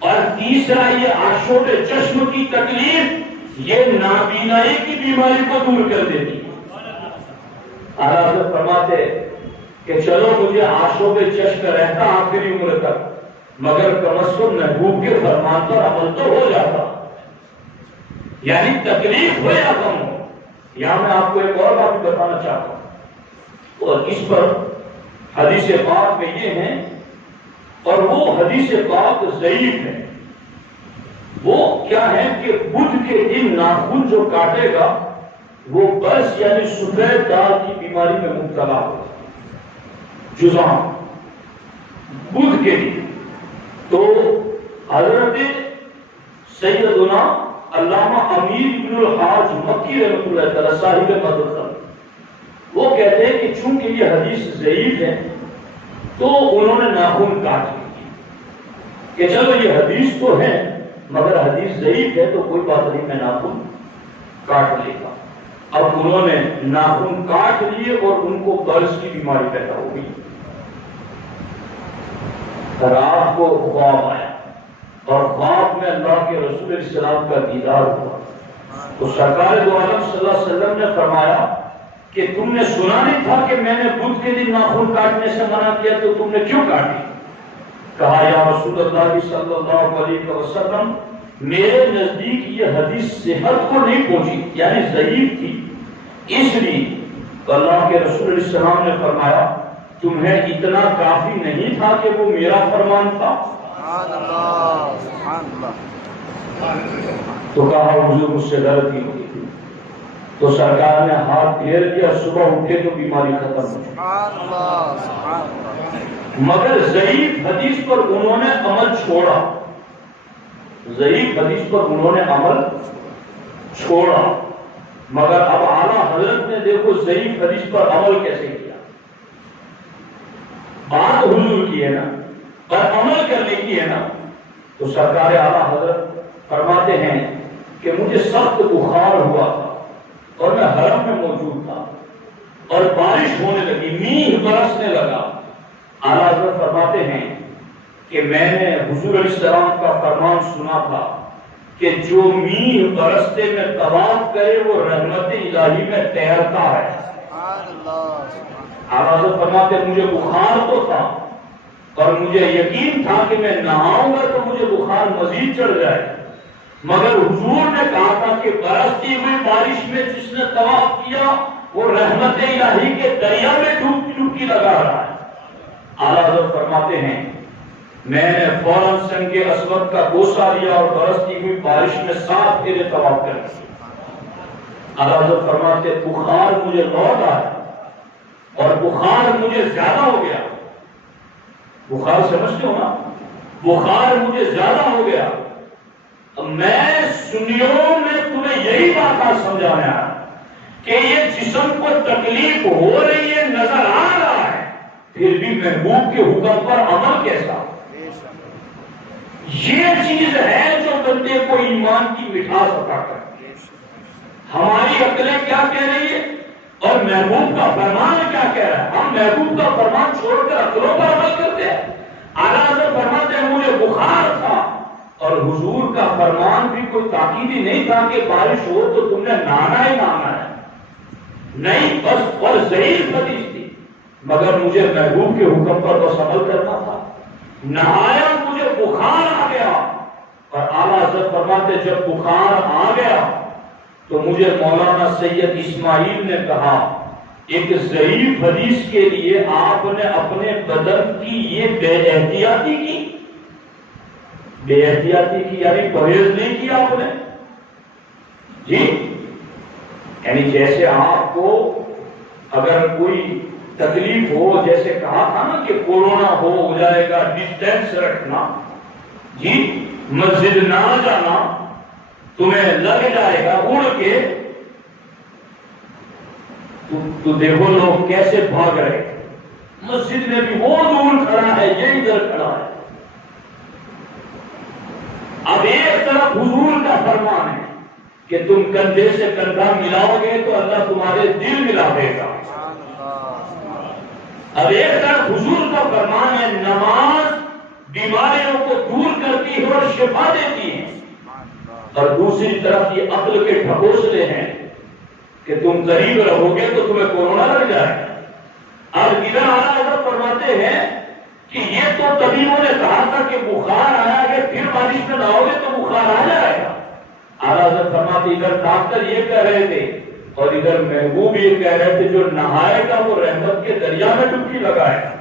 اور تیسرا یہ آشوب چشم کی تکلیف یہ نابینائی کی بیماری کو دور کر دیتی ہے۔ اعلیٰ حضرت فرماتے کہ چلو مجھے آشوب چشم رہتا آخری عمر تک، مگر کم از کم محبوب کے فرمان پر عمل تو ہو جاتا، یعنی تکلیف ہو یا کم ہو۔ یہاں میں آپ کو ایک اور بات بتانا چاہتا ہوں، اور اس پر حدیث پاک میں یہ ہے، اور وہ حدیث پاک ضعیف ہے۔ وہ کیا ہے کہ بدھ کے دن ناخن جو کاٹے گا وہ برس یعنی سفید داغ کی بیماری میں مبتلا ہوگا، جذام، بدھ کے دن۔ تو حضرت سیدنا علامہ امیر ابن الحاج مکی رحمۃ اللہ تعالی صاحب مدرسہ، وہ کہتے ہیں کہ چونکہ یہ حدیث ضعیف ہے تو انہوں نے ناخن کاٹ لی کہ چلو یہ حدیث تو ہے مگر حدیث ضعیف ہے تو کوئی بات نہیں، میں ناخن کاٹ لے گا۔ اب انہوں نے ناخن کاٹ لیے اور ان کو برس کی بیماری پیدا ہو گئی۔ رات کو خواب آیا اور خواب میں اللہ کے رسول علیہ السلام کا دیدار ہوا، تو سرکار دو عالم صلی اللہ علیہ وسلم نے فرمایا کہ تم نے سنا نہیں تھا کہ میں نے بدھ کے دن ناخن کاٹنے سے منع کیا تو تم نے کیوں کاٹی؟ کہا یا رسول اللہ صلی اللہ علیہ وسلم میرے نزدیک یہ حدیث صحت کو نہیں پہنچی، یعنی ضعیف تھی، اس لیے اللہ کے رسول علیہ السلام نے فرمایا تمہیں اتنا کافی نہیں تھا کہ وہ میرا فرمان تھا؟ تو کہا حضور مجھ سے غلطی ہوئی، تو سرکار نے ہاتھ پھیر دیا، صبح اٹھے تو بیماری ختم ہو گئی۔ مگر ضعیف حدیث پر انہوں نے عمل چھوڑا، ضعیف حدیث پر انہوں نے عمل چھوڑا، مگر اب اعلیٰ حضرت نے دیکھو ضعیف حدیث پر عمل کیسے کیا۔ بات حضور کی ہے نا، اور عمل کرنے کی ہے نا، تو سرکار اعلیٰ حضرت فرماتے ہیں کہ مجھے سخت بخار ہوا تھا اور میں حرم میں موجود تھا اور بارش ہونے لگی، میںہ برسنے لگا۔ اعلیٰ حضرت فرماتے ہیں کہ میں نے حضور علیہ السلام کا فرمان سنا تھا کہ جو میںہ برستے میں طواف کرے وہ رحمت الہی میں تیرتا ہے۔ اعلیٰ حضرت فرماتے ہیں مجھے بخار تو تھا اور مجھے یقین تھا کہ میں نہاؤں گا تو مجھے بخار مزید چڑھ جائے، مگر حضور نے کہا تھا کہ برستی ہوئی بارش میں جس نے طواف کیا وہ رحمت الہی کے دریا میں ڈبکی لگا رہا ہے۔ اعلیٰ حضرت فرماتے ہیں میں نے فوراً سنگ اسود کا گوسہ لیا اور برستی ہوئی بارش میں 7 پھیرے طواف کر دیے۔ اعلیٰ حضرت فرماتے بخار مجھے لوٹ آیا اور بخار مجھے زیادہ ہو گیا، بخار سمجھتے ہو نا، بخار مجھے زیادہ ہو گیا، میں سنیوں میں تمہیں یہی بات سمجھانا کہ یہ جسم کو تکلیف ہو رہی ہے، نظر آ رہا ہے، پھر بھی محبوب کے حکم پر عمل کیسا؟ یہ چیز ہے جو بندے کو ایمان کی مٹھاس عطا کرتی ہے۔ ہماری عقلیں کیا کہہ رہی ہے اور محبوب کا فرمان کیا کہہ رہا ہے؟ ہم محبوب کا فرمان چھوڑ کر عقلوں پر عمل کرتے ہیں۔ اعلیٰ حضرت فرماتے ہیں مجھے بخار تھا اور حضور کا فرمان بھی کوئی تاکیدی نہیں تھا کہ بارش ہو تو تم نے نہانا ہی نہانا ہے، نہیں، بس اور ضعیف حدیث تھی، مگر مجھے محبوب کے حکم پر بس عمل کرنا تھا۔ نہایا، مجھے بخار آ گیا، اور اعلیٰ حضرت فرماتے جب بخار آ گیا تو مجھے مولانا سید اسماعیل نے کہا ایک ضعیف حدیث کے لیے آپ نے اپنے بدن کی یہ بے احتیاطی کی، بے احتیاطی کی یعنی پرہیز نہیں کیا آپ نے، جی، یعنی جیسے آپ کو اگر کوئی تکلیف ہو، جیسے کہا تھا نا کہ کورونا ہو جائے گا، ڈسٹینس رکھنا، جی، مسجد نہ جانا، تمہیں لگ جائے گا اڑ کے، تو دیکھو لوگ کیسے بھاگ رہے، مسجد میں بھی وہ دور کھڑا ہے، یہ ادھر کھڑا ہے۔ اب ایک طرف حضور کا فرمان ہے کہ تم کندھے سے کندھا ملاؤ گے تو اللہ تمہارے دل ملا دے گا، اب ایک طرف حضور کا فرمان ہے نماز بیماریوں کو دور کرتی ہے اور شفا دیتی ہے، اور دوسری طرف یہ عقل کے ٹھکوسلے ہیں کہ تم قریب رہو گے تو تمہیں کورونا لگ جائے گا۔ اب ادھر اعلیٰ حضرت فرماتے ہیں کہ یہ تو طبیبوں نے کہا تھا کہ بخار آیا کہ پھر بارش میں نہاؤ گے تو بخار آ جائے گا۔ اعلیٰ حضرت فرماتے ادھر ڈاکٹر یہ کہہ رہے تھے اور ادھر محبوب یہ کہہ رہے تھے جو نہائے گا وہ رحمت کے دریا میں ڈبکی لگائے گا۔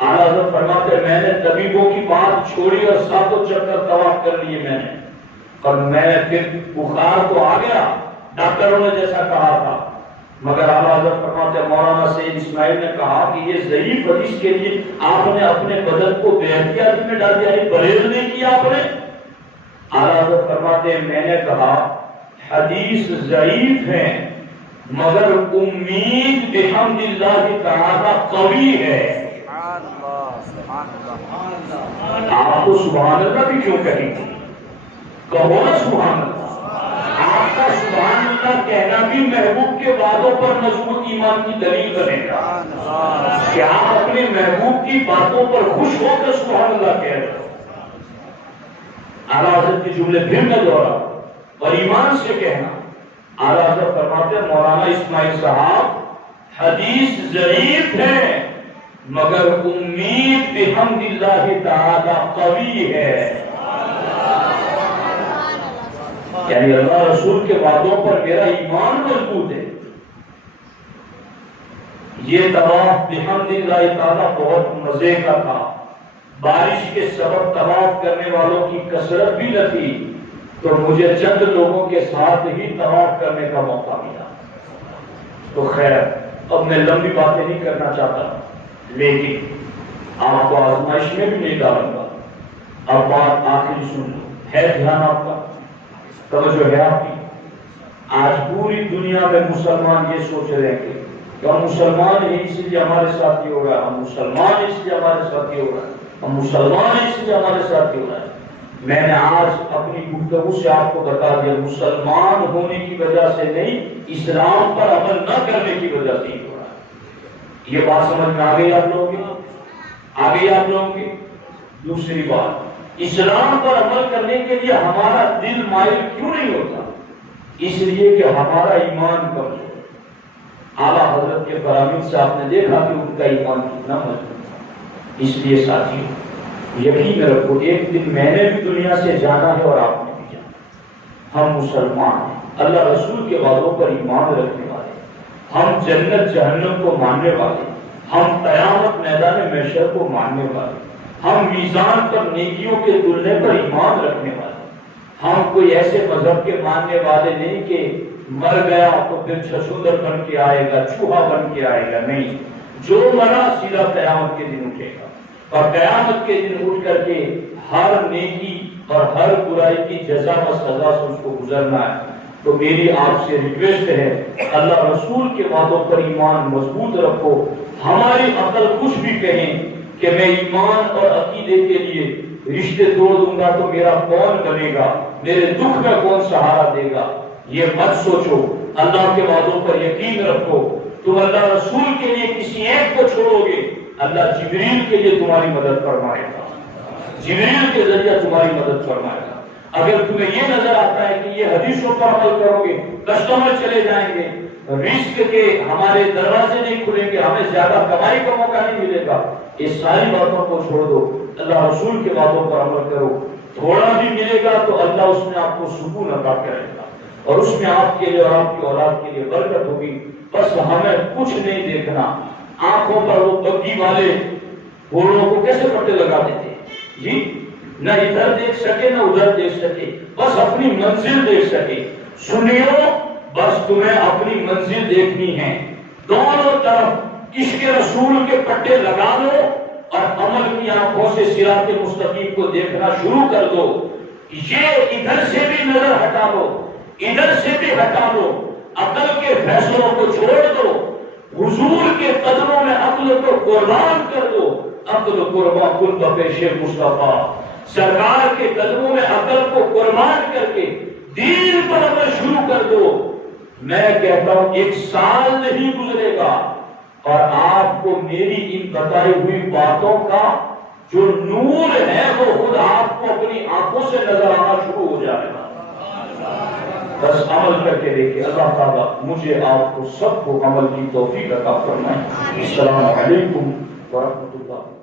اعلیٰ حضرت فرماتے میں نے طبیبوں کی بات چھوڑی اور ساتوں چکر طواف کر لیے میں نے، اور میں پھر بخار تو آ گیا ڈاکٹروں نے جیسا کہا تھا، مگر اعلیٰ حضرت فرماتے مولانا سید اسماعیل نے کہا کہ یہ ضعیف حدیث کے لیے آپ نے اپنے بدن کو بے احتیاطی میں ڈال دیا، یعنی پرہیز نہیں کیا آپ نے۔ اعلیٰ حضرت فرماتے میں نے کہا حدیث ضعیف ہے مگر امید بحمد اللہ تعالی قوی ہے۔ آپ کو سبحان اللہ بھی کیوں کہیں گے؟ کہو نا سبحان اللہ۔ آپ کا سبحان اللہ کہنا بھی محبوب کے وعدوں پر مضبوط ایمان کی دلیل بنے گا کہ آپ اپنے محبوب کی باتوں پر خوش ہو کر سبحان اللہ کہہ رہے ہو۔ اعلیٰ حضرت کے جملے پھر میں دوہراؤں اور ایمان سے کہنا، اعلیٰ حضرت فرماتے ہیں مولانا اسماعیل صاحب حدیث ضعیف ہے مگر امید بحمد اللہ تعالی قوی ہے، یعنی اللہ رسول کے وعدوں پر میرا ایمان مضبوط ہے۔ یہ طواف بحمد اللہ تعالی بہت مزے کا تھا، بارش کے سبب طواف کرنے والوں کی کثرت بھی نہ تھی تو مجھے چند لوگوں کے ساتھ ہی طواف کرنے کا موقع ملا۔ تو خیر اب میں لمبی باتیں نہیں کرنا چاہتا، لیکن آپ کو آزمائش میں بھی نہیں ڈالوں گا۔ اب بات آخری سن لو، ہے دھیان آپ کا، توجہ ہے آپ کی۔ آج پوری دنیا میں مسلمان یہ سوچ رہے ہیں کہ ہم مسلمان ہیں اس لیے ہمارے ساتھ یہ ہو رہا ہے، ہم مسلمان ہیں اس لیے ہمارے ساتھ یہ ہو رہا ہے، ہم مسلمان ہیں اس لیے ہمارے ساتھ یہ ہو رہا ہے۔ میں نے آج اپنی گفتگو سے آپ کو بتا دیا مسلمان ہونے کی وجہ سے نہیں، اسلام پر عمل نہ کرنے کی وجہ سے یہ ہو رہا ہے۔ یہ بات سمجھ میں آ گئی آپ لوگوں کی؟ آ گئی آپ لوگوں کی؟ دوسری بات، اسلام پر عمل کرنے کے لیے ہمارا دل مائل کیوں نہیں ہوتا؟ اس لیے کہ ہمارا ایمان کمزور۔ اعلیٰ حضرت کے فرامین سے آپ نے دیکھا کہ ان کا ایمان کتنا مضبوط۔ اس لیے ساتھیوں یقین رکھو ایک دن میں نے بھی دنیا سے جانا ہے اور آپ نے بھی جانا۔ ہم مسلمان ہیں، اللہ رسول کے وعدوں پر ایمان رکھنے والے، ہم جنت جہنم کو ماننے والے، ہم قیامت میدان محشر کو ماننے والے، ہم میزان پر نیکیوں کے تلنے پر ایمان رکھنے والے۔ ہم کوئی ایسے مذہب کے ماننے والے نہیں کہ مر گیا تو پھر چھچھندر بن کے آئے گا، چوہا بن کے آئے گا، نہیں، جو مرا سیدھا قیامت کے دن اٹھے گا اور قیامت کے دن اٹھ کر کے ہر نیکی اور ہر برائی کی جزا و سزا سے اس کو گزرنا ہے. تو میری آپ سے ریکویسٹ ہے اللہ رسول کے وعدوں پر ایمان مضبوط رکھو. ہماری عقل کچھ بھی کہیں کہ میں ایمان اور عقیدے کے لیے رشتے توڑ دوں گا تو میرا کون بنے گا, میرے دکھ میں کون سہارا دے گا, یہ مت سوچو. اللہ کے وعدوں پر یقین رکھو. تم اللہ رسول کے لیے کسی ایک کو چھوڑو گے, اللہ جبریل کے لیے تمہاری مدد فرمائے گا, جبریل کے ذریعہ تمہاری مدد فرمائے گا. اگر تمہیں یہ نظر آتا ہے کہ یہ حدیثوں پر عمل کرو گے, کسٹمر چلے جائیں گے, رزق کے ہمارے دروازے نہیں کھلیں گے, ہمیں زیادہ کمائی کا موقع نہیں ملے گا, یہ ساری باتوں کو چھوڑ دو. اللہ رسول کے باتوں پر عمل کرو. تھوڑا بھی ملے گا تو اللہ اس میں آپ کو سکون عطا کرے گا, اور اس میں آپ کے لیے اور آپ کی اولاد کے لیے برکت ہوگی. بس ہمیں کچھ نہیں دیکھنا. آنکھوں پر وہ بگی والے گھوڑوں کو کیسے پٹے لگا دیتے جی, نہ ادھر دیکھ سکے نہ ادھر دیکھ سکے, بس اپنی منزل دیکھ سکے. سنیو, بس تمہیں اپنی منزل دیکھنی ہے. دونوں طرف عشق رسول کے پٹے لگا دو اور عمل کی آنکھوں سے صراط مستقیم کو دیکھنا شروع کر دو. یہ ادھر سے بھی نظر ہٹا دو, ادھر سے بھی ہٹا دو. عقل کے فیصلوں کو چھوڑ دو, حضور کے قدموں میں عقل کو قربان کر دو. عقل قربان کن بپیش مصطفیٰ, سرکار کے قدموں میں عقل کو قربان کر کے دین پر عمل شروع کر دو. میں کہتا ہوں 1 سال نہیں گزرے گا اور آپ کو میری ان بتائی ہوئی باتوں کا جو نور ہے وہ خود آپ کو اپنی آنکھوں سے نظر آنا شروع ہو جائے گا. بس عمل کر کے دیکھیں. اللہ تعالیٰ مجھے آپ کو سب کو عمل کی توفیق عطا فرمائے. السلام علیکم ورحمۃ اللہ.